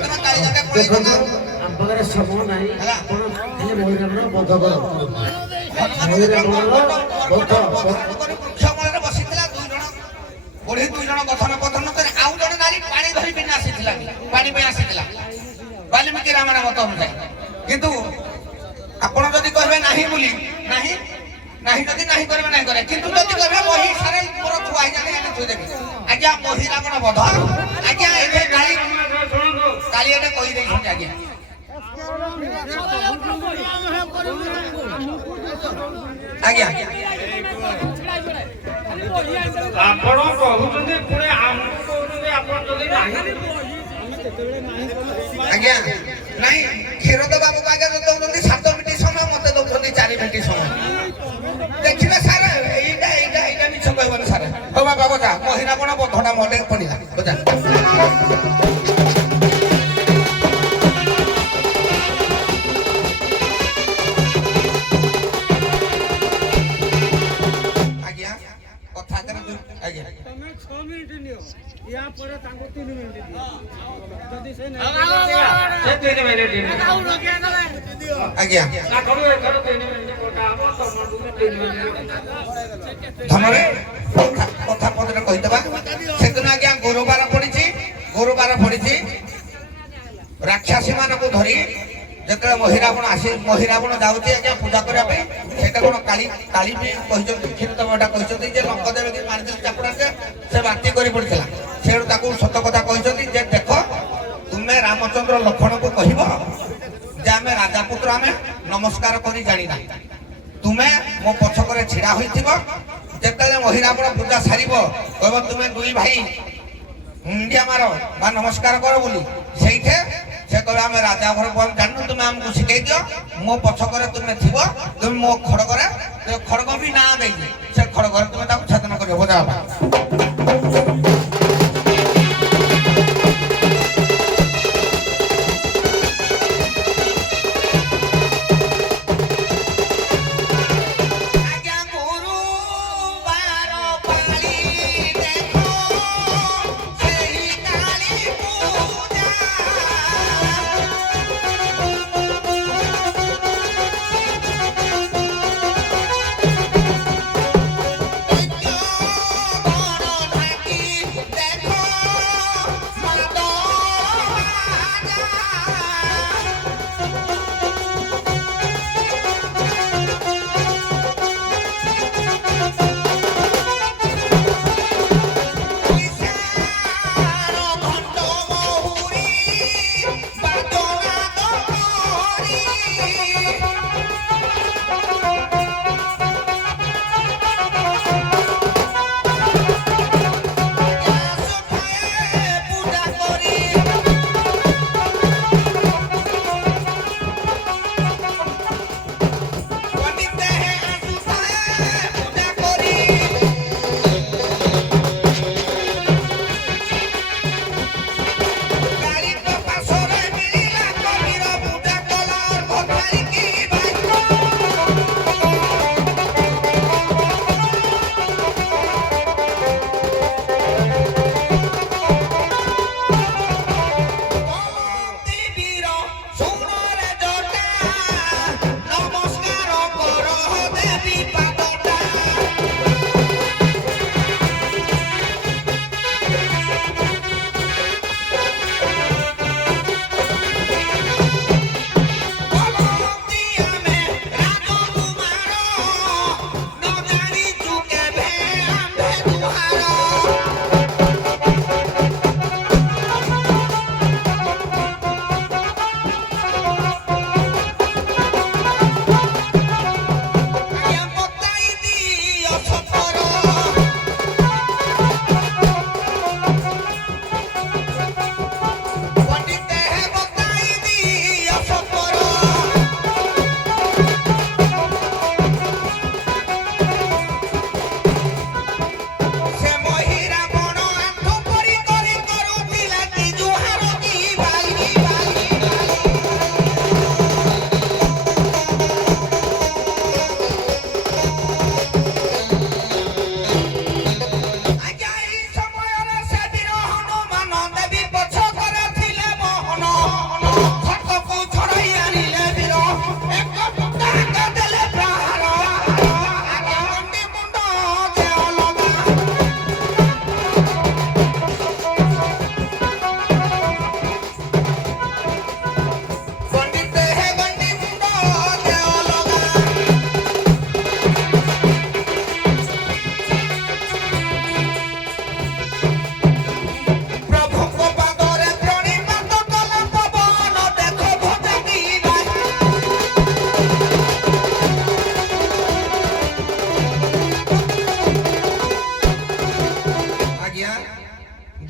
ତମେ କାଳି ଜାଗା ପଳେଇବ ନା। ଆମ ପାଖରେ ସମୟ ନାହିଁ। ଆପଣ ଖାଲି ମହିରାବଣ ବଧ କର। ବୃକ୍ଷ ମୂଳରେ ବସିଥିଲା ଦୁଇ ଜଣ ବୁଢୀ ଦୁଇ ଜଣ କଥନ ପଥନ କରି ଆଉ ଜଣେ ନାରୀ ପାଣି ଧରି ବିନା ଆସିଥିଲା। ପାଣି ପାଇଁ ଆସିଥିଲା ବାଲ୍ମୀକି ରାମାୟଣ ମତ ଅନୁଯାୟୀ। କିନ୍ତୁ ଆପଣ ଯଦି କହିବେ ନାହିଁ ବୋଲି ନାହିଁ ନାହିଁ ଯଦି ନାହିଁ କରିବେ ନାହିଁ କରିବେ। କିନ୍ତୁ ଯଦି କହିବେ ବହି ସାରେ ମୋର ଥୁଆ ହେଇଯାଏ ଏଠି ଥୋଇଦେବି। ଆଜ୍ଞା ବହି ରାବଣ ବଧ ଆଜ୍ଞା ଏବେ କାଲି ଏଟା କହିଦେଇଛନ୍ତି। ଆଜ୍ଞା ଆଜ୍ଞା ଆପଣ କହୁଛନ୍ତି ପୁଣି ଆମକୁ କହୁଛନ୍ତି ଆପଣ ଯଦି ନାହିଁ ଆଜ୍ଞା ନାଇଁ କ୍ଷୀରୋଦ ବାବୁ ଆଜ୍ଞା ଦଉଛନ୍ତି 7 ମିନିଟ୍ ସମୟ ମତେ ଦଉଛନ୍ତି 4 ମିନିଟ୍ ସମୟ। ଦେଖିବେ ସାର୍ ଏଇଟା ମିଛ କହିବନି ସାର୍। ହଉ ବାବା ବଜା ମହିରାବଣ ବଧଟା ମନେ ପଡିଲା ବଜା। ଆଜ୍ଞା ଧନରେ କଥା ପଦରେ କହିଦେବା। ସେଦିନ ଆଜ୍ଞା ଗୁରୁବାର ପଡିଛି ରାକ୍ଷସୀ ମାନଙ୍କୁ ଧରି ଯେତେବେଳେ ମହିରାବଣ ମହିରାବଣ ଯାଉଛି ଆଜ୍ଞା ପୂଜା କରିବା ପାଇଁ ସେଇଟା କଣ କାଳି ବି କହିଛନ୍ତି। କ୍ଷୀରୋଦ ବାବୁ କହିଛନ୍ତି ଯେ ଲଙ୍କଦେବ କି ମାରିଦେଲେ ଚାପୁଡା ସେ ବାନ୍ତି କରି ପଡିଥିଲା। ସେଠୁ ତାକୁ ସତ କଥା କହିଛନ୍ତି ଯେ ଦେଖ ତୁମେ ରାମଚନ୍ଦ୍ର ଲକ୍ଷ୍ମଣକୁ କହିବ ଯେ ଆମେ ରାଜାପୁତ୍ର ଆମେ ନମସ୍କାର କରି ଜାଣିନା। ତୁମେ ମୋ ପଛକରେ ଛିଡା ହୋଇଥିବ। ଯେତେବେଳେ ମହିରାବଣ ପୂଜା ସାରିବ କହିବ ତୁମେ ଦୁଇ ଭାଇ ମୁଣ୍ଡିଆ ମାର ବା ନମସ୍କାର କର ବୋଲି। ସେଇଠି ସେ କହିବେ ଆମେ ରାଜା ଘର ଜାଣିନୁ ତୁମେ ଆମକୁ ଶିଖେଇ ଦିଅ। ମୋ ପଛକରେ ତୁମେ ଥିବ। ତୁମେ ମୋ ଖଡଗରେ ଖଡଗ ବି ନାଁ ଦେଇଛି ସେ ଖଡଗରେ ତୁମେ ତାକୁ ଛେଦନ କରିବ ବୋଝା ବାବା।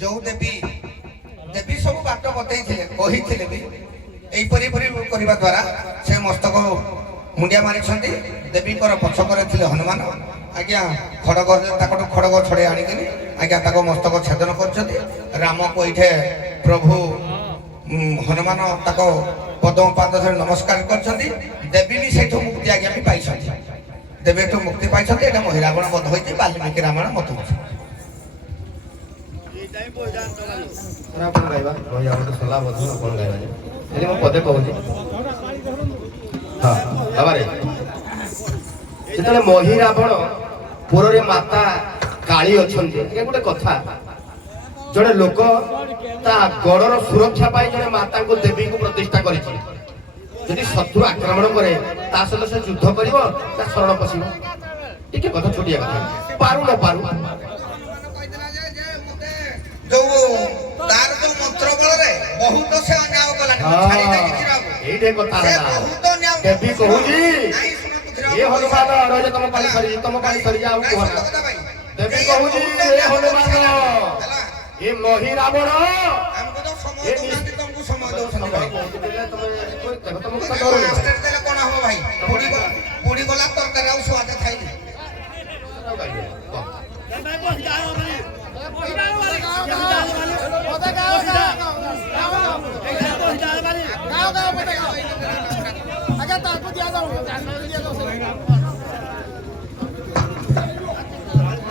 जो देवी देवी सब बाट बतई कही भी यहीपरी करने द्वारा से मस्तक मुंडिया मारी देवी पछकरे थे हनुमान आज्ञा खड़ग छड़े आणिक आज्ञा मस्तक छेदन कर राम को ये प्रभु हनुमान पदम पाद धरी नमस्कार कर देवी भी से मुक्ति आज्ञा भी पाई देवी एठू मुक्ति पाई महिरावण बध होती वाल्मीकि रामायण मत पदे कहूँ हाँ जिते महिरावण पुर माता काली अच्छा गोटे कथा जड़े लोक गड़र सुरक्षा पाई जड़े माता को देवी को प्रतिष्ठा कर शत्रु आक्रमण करे सहित से युद्ध कर शरण पशिब कथा छोटिया कथा पारू न पारू जो तार जो मंत्र बल रे बहुत से अन्याय कलानी एठे कथा है देवी कहूजी ये हनुमान रहे तुम पाली सरी जाओ देवी कहूजी ये हनुमान ये महिरावण हमको तो समय दो तुमको समय दो तुम मास्टर देले कोन हो भाई पूरी गला तरकारी आउ स्वाद खाइली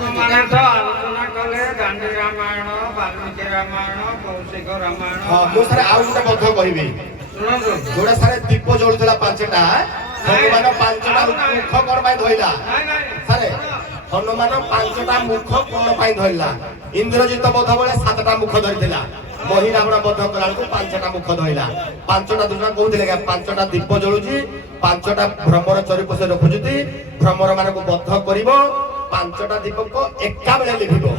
माने तो आलोचना कले गांधी रामायण वाल्मीकि रामायण कौशिक रामायण हां मो सारे आउ गोटे बद्ध कहबी सुनंतु जोड़ा सारे दीप जळुतला पांचटा हनुमान पांचटा मुख कोन पाई धइला सारे हनुमान पांचटा मुख कोन पाई धइला इंद्रजित बध बेले सातटा मुख धरिथिला महिरावण बध कला को पांचटा मुख धइला पांचटा दुसरा कहउथिले कि पांचटा दीप जळुची पांचटा भ्रमर चरिप से रखुजुती भ्रमर माने को बद्ध करिवो पांचटा दीप को एका बेले लिखिबो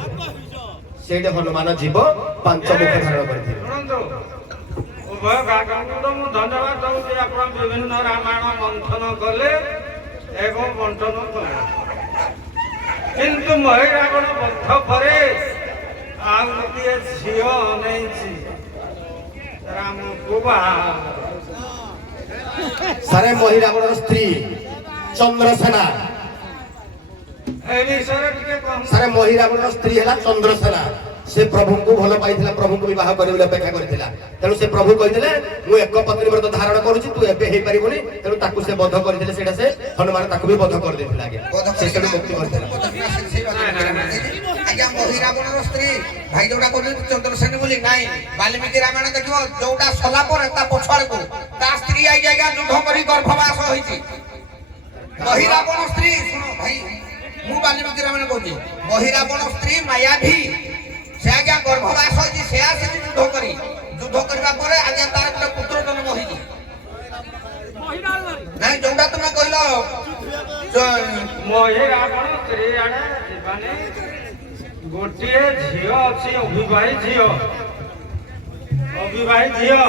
सेडे हनुमान जीव पांच मुख धारण करथिले सुनंतु उभय भागवत मु धन्यवाद दउछि आपण विभिन्न रामायण मंथन कले एवं मंथन कले किंतु महिरावण बद्ध परे आउ गोटे झियो अनेछि राम को सारे महिरावण स्त्री चंद्रसेना सारे महिरावण स्त्री है चंद्रसेना से प्रभु को भल पाई प्रभु को विवाह करने अपेक्षा करथिला तेणु से प्रभु कहिथिले मु एक पत्नी व्रत धारण करूची तू एबे हे परिबोनी तेणु ताकू से बद्ध करथिले सेटा से हनुमान ताकू भी बद्ध कर देथिला आगे से सेडु मुक्ति करथिला आज्ञा महिरावण स्त्री भाई जोटा कहले चंद्रसेन बोली नाही वाल्मीकि रामायण देखियो जोटा सला पर ता पछाड़ को ता स्त्री आई आज्ञा युद्ध करी गर्भवास होईची महिरावण स्त्री सुनो भाई मु वाल्मीकि रामायण कहूची महिरावण स्त्री मायावी से आज्ञा गर्भवास होईची से आसी युद्ध करबा परे आज्ञा तार गोटे पुत्र जन्म होईची नाही जोटा तुम कहलो महिरावण स्त्री आड़े जीवानी गोटे झील अच्छी अविवाहित झील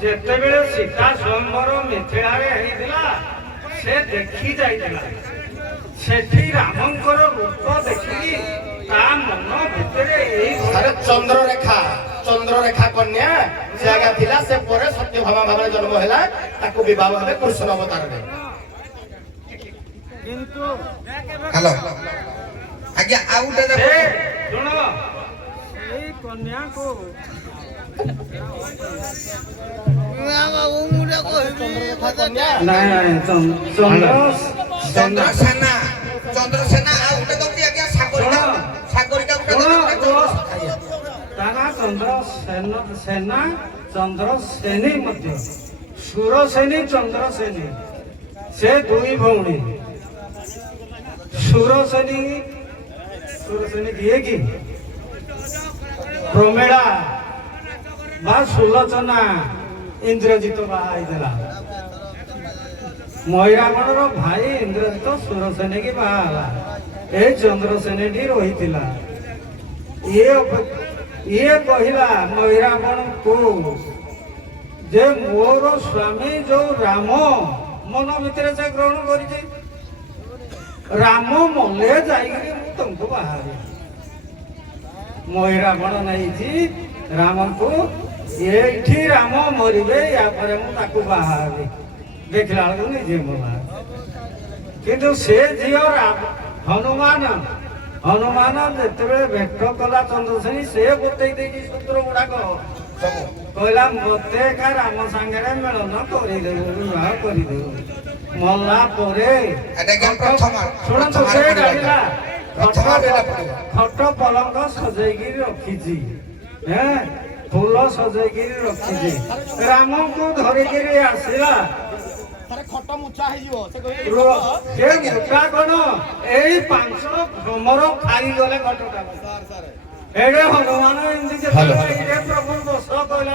जिते बेले सीता स्वयंवर मिथिला से देखी जाइला सेठी रामंकर रूप देखी ता मन भितर चंद्ररेखा कन्या से आगे थिला से परे सत्यभामा भाव जन्म हैला ताको विवाह भावे कृष्ण अवतार रे किंतु हेलो आज्ञा आउटे दे सुनो ए कन्या को चंद्रसेना आउटे दउती आज्ञा सागरिका तारा चंद्रसेना चंद्रसेनी मध्य सुरसेनी चंद्रसेनी से दुई भौणी सुरसेनी किए कि प्रमेला बा सुलोचना इंद्रजित बाहा महिरावण भाई इंद्रजित सुरसेनी की बाहा ए चंद्रसेनी रही ये कहला महिरावण को जे मोर स्वामी जो राम मन भितर से ग्रहण कर राम मले जाइए तुमको बाहर ମହି ରାବଣ ନେଇଛି ରାମକୁ ଏଇଠି ରାମ ମରିବେ ୟାପରେ ମୁଁ ତାକୁ ବାହା ହେବି ଦେଖିଲା ବେଳକୁ ନିଜେ ମଲା କିନ୍ତୁ ସେ ଝିଅ ହନୁମାନ ଯେତେବେଳେ ଭେଟ କଲା ଚନ୍ଦ୍ରସେନୀ ସେ ବତେଇ ଦେଇଛି ସୂତ୍ର ଗୁଡାକ କହିଲା ମତେ ଏକା ରାମ ସାଙ୍ଗରେ ମିଳନ କରିଦେବୁ ବିବାହ କରିଦେବୁ ମଲା ପରେ ଶୁଣନ୍ତୁ ସେ ଗାଡ଼ିଲା ଖଟ ପଲଙ୍କ ସଜେଇକି ରଖିଛି ଫୁଲ ସଜେଇକିରି ରଖିଛି ରାମଙ୍କୁ ଧରିକିରି ଆସିଲା କଣ ଏଇ 5 ଭ୍ରମର ଖାଇଗଲେ ଘଟଟା ଏଇଟା ହନୁମାନ ଏମିତି ଯେତେବେଳେ ପ୍ରଭୁ ବସ କହିଲା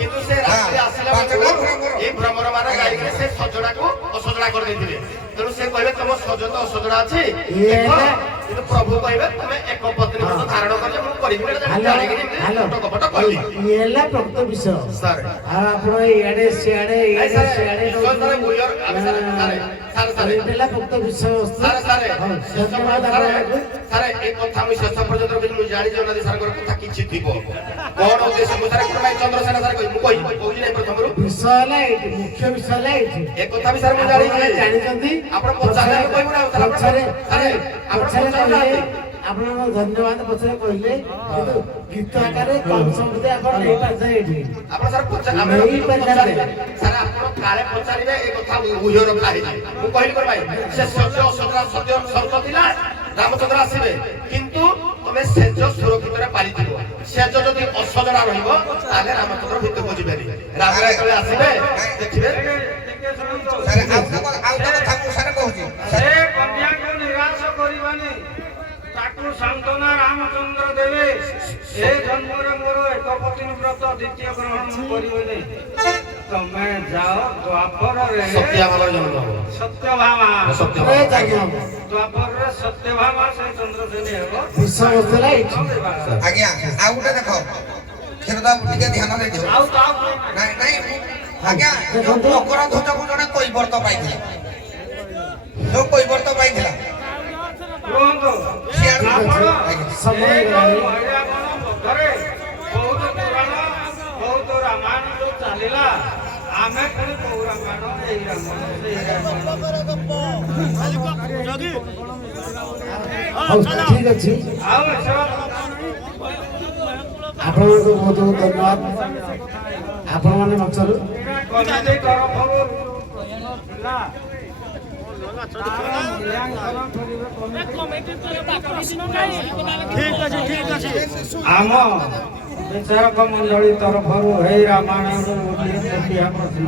କିନ୍ତୁ ସେ ରାତିରେ ଆସିଲା ଏଇ ଭ୍ରମର ମାନ ଯାଇକି ସେ ସଜଡାକୁ ଅସଜଡା କରିଦେଇଥିଲେ ତେଣୁ ସେ କହିବେ ତମ ସଜ ତ ଅସଜଡା ଅଛି କିନ୍ତୁ ପ୍ରଭୁ କହିବେ ତମେ ଏକ ପତ୍ନୀ ବ୍ରତ ଧାରଣ କଲେ ମୁଁ କରିବି ହେଲା ପ୍ରକୃତ ବିଷୟ ଆପଣ ଇଆଡେ ସିଆଡେ ହେଲା ପ୍ରକୃତ ବିଷୟ ଏ କଥା ମୁଁ ଶେଷ ପର୍ଯ୍ୟନ୍ତ ମୁଁ ଜାଣି ଜଗନ୍ନାଥ ସାରଙ୍କର କଥା କିଛି ଥିବ କଣ ଉଦ୍ଦେଶ୍ୟ ମୁଁ ସାର ଚନ୍ଦ୍ରସେନା ସାର କହିବି ମୁଁ କହୁଛି ନାହିଁ ପ୍ରଥମରୁ ବିଷୟ ହେଲା ଏଇଠି ମୁଖ୍ୟ ବିଷୟ ହେଲା ଏଇଠି ଏ କଥା ବି ସାର ମୁଁ ଜାଣିଛନ୍ତି ଆପଣ ପଚାରିଲେ କହିବୁ ନା ଆପଣ ଧନ୍ୟବାଦ ପଛରେ କହିଲେ କିନ୍ତୁ ଗୀତ ଆକାରରେ କମ ସମୟ ଆପଣ ନେଇପାରିବେ ଏଇଠି ଆପଣ ସାର୍ ସାର୍ ଆପଣ କାଳେ ପଚାରିବେ ଏ କଥା ଉହ୍ୟ ରଖା ହେଇଛି ମୁଁ କହିଲି କଣ ଭାଇ ସେ ସତ୍ୟ ଅସଜଡ଼ା ସତ୍ୟ ସର୍ତ୍ତ ଥିଲା ରାମଚନ୍ଦ୍ର ଆସିବେ କିନ୍ତୁ ତମେ ସେଜ ସୁରକ୍ଷିତରେ ପାରିଥିବ ସେଜ ଯଦି ଅସଜଡ଼ା ରହିବ ତାହେଲେ ରାମଚନ୍ଦ୍ର ଭିତରକୁ ଯିବେନି ରାମ ଯେତେବେଳେ ଆସିବେ ଦେଖିବେ ନିରାଶ କରିବାନି ତାକୁ ସାନ୍ତ୍ୱନା ରାମଚନ୍ଦ୍ର ଦେବେ ଏ ଜନ୍ମରେ ମୋର ଏକ ପତ୍ନୀ ବ୍ରତ ଦ୍ୱିତୀୟ ଗ୍ରହଣ କରିବେନି ତମେ ଯାଅ ଦ୍ୱାପରରେ ସତ୍ୟଭାମା ଦ୍ୱାପରରେ ସତ୍ୟଭାମା ସେ ଚନ୍ଦ୍ରସେନୀ ହେବ ଆଜ୍ଞା ଆଉ ଗୋଟେ ଦେଖ କ୍ଷୀରଦା ଟିକେ ଧ୍ୟାନ ଦେଇଦିଅ ଆଉ ନାଇଁ ନାଇଁ ଆଜ୍ଞା ଯୋଉ ମକର ଧ୍ୱଜକୁ ଜଣେ କୈବର୍ତ୍ତ ପାଇଥିଲା ଯୋଉ କୈବର୍ତ୍ତ ପାଇଥିଲା କୁହନ୍ତୁ ବହୁତ ପୁରାଣ ବହୁତ ରାମାୟଣ ଯୋଉ ଚାଲିଲା ଆମେ ଖାଲି ବହୁ ରାମାୟଣ ଏଇ ରାମାୟଣ ଠିକ ଅଛି ଆଉ ଆପଣଙ୍କୁ ବହୁତ ବହୁତ ଧନ୍ୟବାଦ ଆପଣମାନେ ମଞ୍ଚରୁ କମିଟି ତରଫରୁ ଆମ ବିଚାରକ ମଣ୍ଡଳୀ ତରଫରୁ ହେଇ ରାମାୟଣରୁ ଗୋଟିଏ ଛୋଟିଆ ପ୍ରଶ୍ନ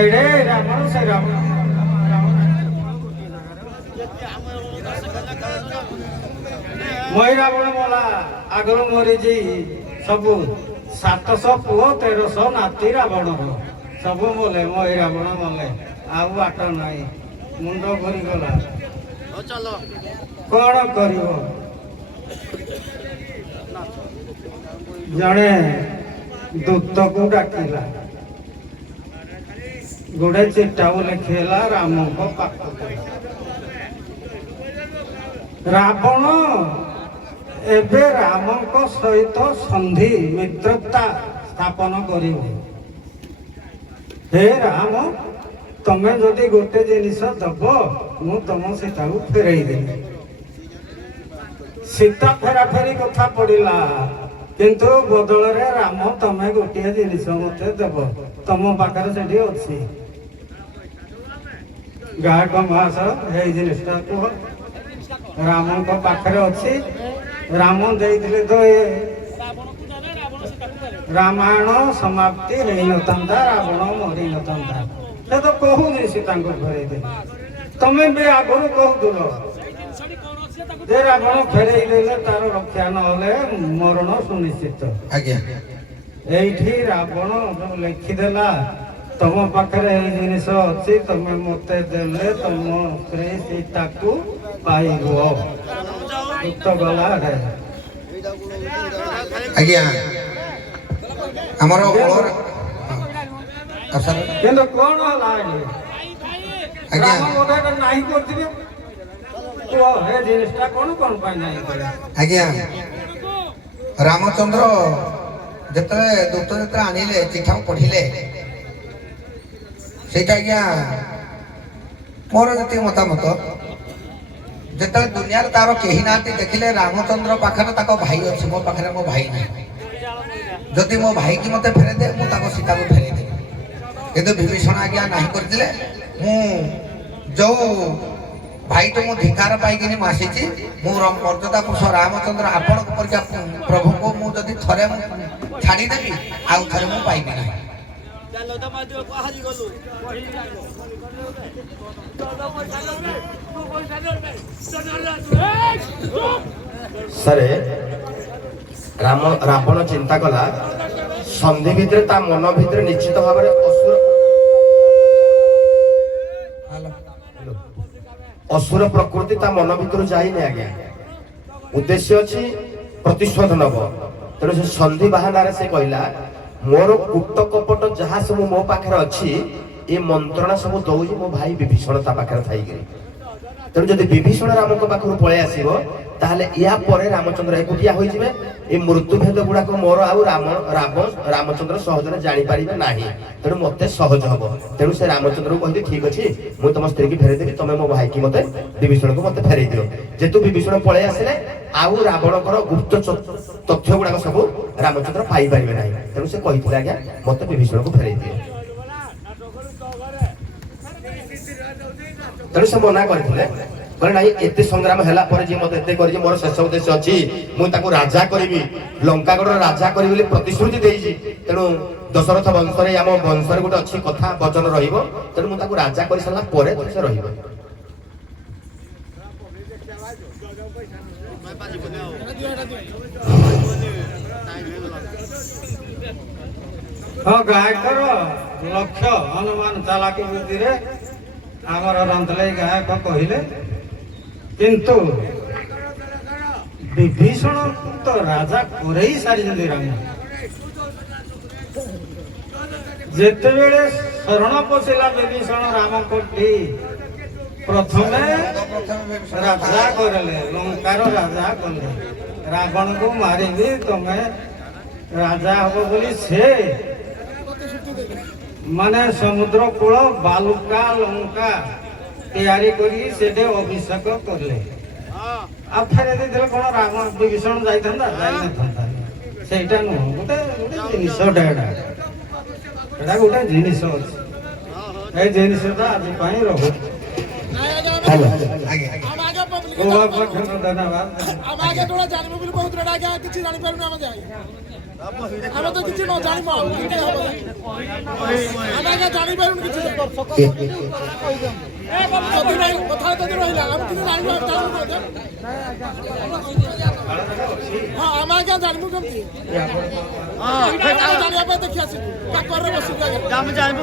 ଏଇରେ ରାବଣ ସେ ରାବଣ ମହି ରାବଣ ମଲା ଆଗରୁ ମରିଛି ସବୁ 700 ପୁଅ 1300 ନାତି ରାବଣର ସବୁ ମଲେ ମହି ରାବଣ ମଲେ ଆଉ ବାଟ ନାହିଁ ମୁଣ୍ଡ ଘୁରିଗଲା କଣ କରିବ ଜଣେ ଦୂତକୁ ଡାକିଲା ଗୋଟେ ଚିଠାକୁ ଲେଖିଲା ରାମଙ୍କ ପାଖକୁ ରାବଣ ଏବେ ରାମଙ୍କ ସହିତ ସନ୍ଧି ମିତ୍ରତା ସ୍ଥାପନ କରିବ ହେ ରାମ ତମେ ଯଦି ଗୋଟେ ଜିନିଷ ଦବ ମୁଁ ତମ ସୀତାକୁ ଫେରେଇ ଦେବି ସୀତା ଫେରାଫେରି କଥା ପଡିଲା କିନ୍ତୁ ବଦଳରେ ରାମ ତମେ ଗୋଟିଏ ଜିନିଷ ମତେ ଦେବ ତମ ପାଖରେ ସେଠି ଅଛି ଗାୟକ ମାସ ଏଇ ଜିନିଷଟା କୁହ ରାମଙ୍କ ପାଖରେ ଅଛି ରାମ ଦେଇଥିଲେ ତ ଏ ରାମାୟଣ ସମାପ୍ତି ହେଇନଥାନ୍ତା ରାବଣ ମରିନଥାନ୍ତା ସେ ତ କହୁନି ସୀତାଙ୍କୁ ଫେରେଇ ଦେବି ତମେ ବି ଆଗରୁ କହୁଥିଲ ଯେ ରାବଣ ଫେରେଇ ଦେଲେ ତାର ରକ୍ଷା ନହେଲେ ମରଣ ସୁନିଶ୍ଚିତ ଆଜ୍ଞା ଏଇଠି ରାବଣ ଯୋଉ ଲେଖିଦେଲା ତମ ପାଖରେ ଏଇ ଜିନିଷ ଅଛି ତମେ ମତେ ଦେଲେ ତମ ସ୍ତ୍ରୀ ସୀତାକୁ ପାଇବ ଗଲା ଆଜ୍ଞା ଆମର ସାର୍ କିନ୍ତୁ କଣ ହେଲା ଆଜ୍ଞା ରାମ ବୋଧେ ନାହିଁ କରିଥିବେ କୁହ ଏ ଜିନିଷଟା କଣ ପାଇଁ ନାହିଁ କଲେ ଆଜ୍ଞା ରାମଚନ୍ଦ୍ର ଯେତେବେଳେ ଦୂତ ଯେତେବେଳେ ଆଣିଲେ ଚିଠା ପଢିଲେ ସେଇଟା ଆଜ୍ଞା ମୋର ଯେତିକି ମତାମତ ଯେତେବେଳେ ଦୁନିଆରେ ତାର କେହି ନାହାନ୍ତି ଦେଖିଲେ ରାମଚନ୍ଦ୍ର ପାଖରେ ତାଙ୍କ ଭାଇ ଅଛି ମୋ ପାଖରେ ମୋ ଭାଇ ନାହିଁ ଯଦି ମୋ ଭାଇକି ମତେ ଫେରେଇ ଦେ ମୁଁ ତାଙ୍କ ସୀତାକୁ ଫେରେଇ ଦେବି କିନ୍ତୁ ବିଭୀଷଣ ଆଜ୍ଞା ନାହିଁ କରିଥିଲେ ମୁଁ ଯୋଉ ଭାଇଠୁ ମୁଁ ଧିକାର ପାଇକିନି ମୁଁ ଆସିଛି ମୁଁ ମର୍ଯ୍ୟାଦା ପୁରୁଷ ରାମଚନ୍ଦ୍ର ଆପଣଙ୍କ ପରିକା ପ୍ରଭୁଙ୍କୁ ମୁଁ ଯଦି ଥରେ ମୁଁ ଛାଡ଼ିଦେବି ଆଉ ଥରେ ମୁଁ ପାଇବି ନାହିଁ ସାରେ ରାବଣ ଚିନ୍ତା କଲା ସନ୍ଧି ଭିତରେ ତା ମନ ଭିତରେ ନିଶ୍ଚିତ ଭାବରେ ଅସୁର ପ୍ରକୃତି ତା ମନ ଭିତରୁ ଯାଇନି ଆଜ୍ଞା ଉଦ୍ଦେଶ୍ୟ ଅଛି ପ୍ରତିଶୋଧ ନବ ତେଣୁ ସେ ସନ୍ଧି ବାହାନାରେ ସେ କହିଲା ମୋର କୂଟ କପଟ ଯାହା ସବୁ ମୋ ପାଖରେ ଅଛି ଏ ମନ୍ତ୍ରଣା ସବୁ ଦଉଛି ମୋ ଭାଇ ବିଭୀଷଣ ତା ପାଖରେ ଥାଇକିରି ତେଣୁ ଯଦି ବିଭୀଷଣ ରାମଙ୍କ ପାଖରୁ ପଳେଇ ଆସିବ ତାହେଲେ ୟା ପରେ ରାମଚନ୍ଦ୍ର ଏକୁଟିଆ ହୋଇଯିବେ ଏ ମୃତ୍ୟୁଭେଦ ଗୁଡାକ ମୋର ଆଉ ରାମଚନ୍ଦ୍ର ସହଜରେ ଜାଣିପାରିବେ ନାହିଁ ତେଣୁ ମତେ ସହଜ ହବ ତେଣୁ ସେ ରାମଚନ୍ଦ୍ରକୁ କହିଲେ ଠିକ ଅଛି ମୁଁ ତମ ସ୍ତ୍ରୀକି ଫେରେଇ ଦେବି ତମେ ମୋ ଭାଇକି ମତେ ବିଭୀଷଣକୁ ମତେ ଫେରେଇ ଦିଅ ଯେହେତୁ ବିଭୀଷଣ ପଳେଇ ଆସିଲେ ଆଉ ରାବଣଙ୍କର ଗୁପ୍ତ ତଥ୍ୟ ଗୁଡାକ ସବୁ ରାମଚନ୍ଦ୍ର ପାଇପାରିବେ ନାହିଁ ତେଣୁ ସେ କହିଥିଲେ ଆଜ୍ଞା ମତେ ବିଭୀଷଣକୁ ଫେରେଇ ଦିଅ ତେଣୁ ସେ ମନା କରିଥିଲେ କହିଲେ ନାଇଁ ଏତେ ସଂଗ୍ରାମ ହେଲା ପରେ ଯିଏ ମତେ ଏତେ କରିଛି ମୋର ଶେଷ ଉଦ୍ଦେଶ୍ୟ ଅଛି ମୁଁ ତାକୁ ରାଜା କରିବି ଲଙ୍କାଗଡର ରାଜା କରିବି ବୋଲି ପ୍ରତିଶ୍ରୁତି ଦେଇଛି ତେଣୁ ଦଶରଥ ବଂଶରେ ଆମ ବଂଶରେ ଗୋଟେ ଅଛି କଥା ବଚନ ରହିବ ତେଣୁ ମୁଁ ତାକୁ ରାଜା କରିସାରିଲା ପରେ ସେ ରହିବ ହଁ ଗାୟକର ଲକ୍ଷ୍ୟ ହନୁମାନ ଚାଲାକି ବୁଦ୍ଧିରେ ଆମର ରନ୍ଧଲେଇ ଗାୟକ କହିଲେ କିନ୍ତୁ ବିଭୀଷଣ ତ ରାଜା କରେଇ ସାରିଛନ୍ତି ରାମ ଯେତେବେଳେ ଶରଣ ପଶିଲା ବିଭୀଷଣ ରାମଙ୍କଠି ପ୍ରଥମେ ରାଜା କରିଲେ ଲଙ୍କାର ରାଜା କଲେ ରାବଣକୁ ମାରିବି ତମେ ରାଜା ହବ ବୋଲି ସେ ମାନେ ସମୁଦ୍ର କୂଳ ବାଲୁକା ଲଙ୍କା ତିଆରି କରି ସେଠି ଅଭିଷେକ କଲେ ଆଉ ଫେରେ ଦେଇଥିଲେ କଣ ରାମ ବିଭୀଷଣ ଯାଇଥାନ୍ତା ଯାଇନଥାନ୍ତା ସେଇଟା ନୁହଁ ଗୋଟେ ଜିନିଷଟା ଏଟା ଗୋଟେ ଜିନିଷ ଅଛି ଏଇ ଜିନିଷଟା ଆଜି ପାଇଁ ରହୁଛି ଆମେ ତ କିଛି ନ ଜାଣିବୁ ଆଉ ଆମେ ଆଜ୍ଞା ଜାଣିପାରୁନୁ କିଛି ଯଦି କଥା ଯଦି ରହିଲା ଆମେ କିଛି ଜାଣିବୁ ହଁ ଆମେ ଆଜ୍ଞା ଜାଣିବୁ କେମିତି ଜାଣିବା ପାଇଁ ଦେଖି ଆସିବୁ କାକରରେ ବସିବୁ ଆମେ ଜାଣିବୁ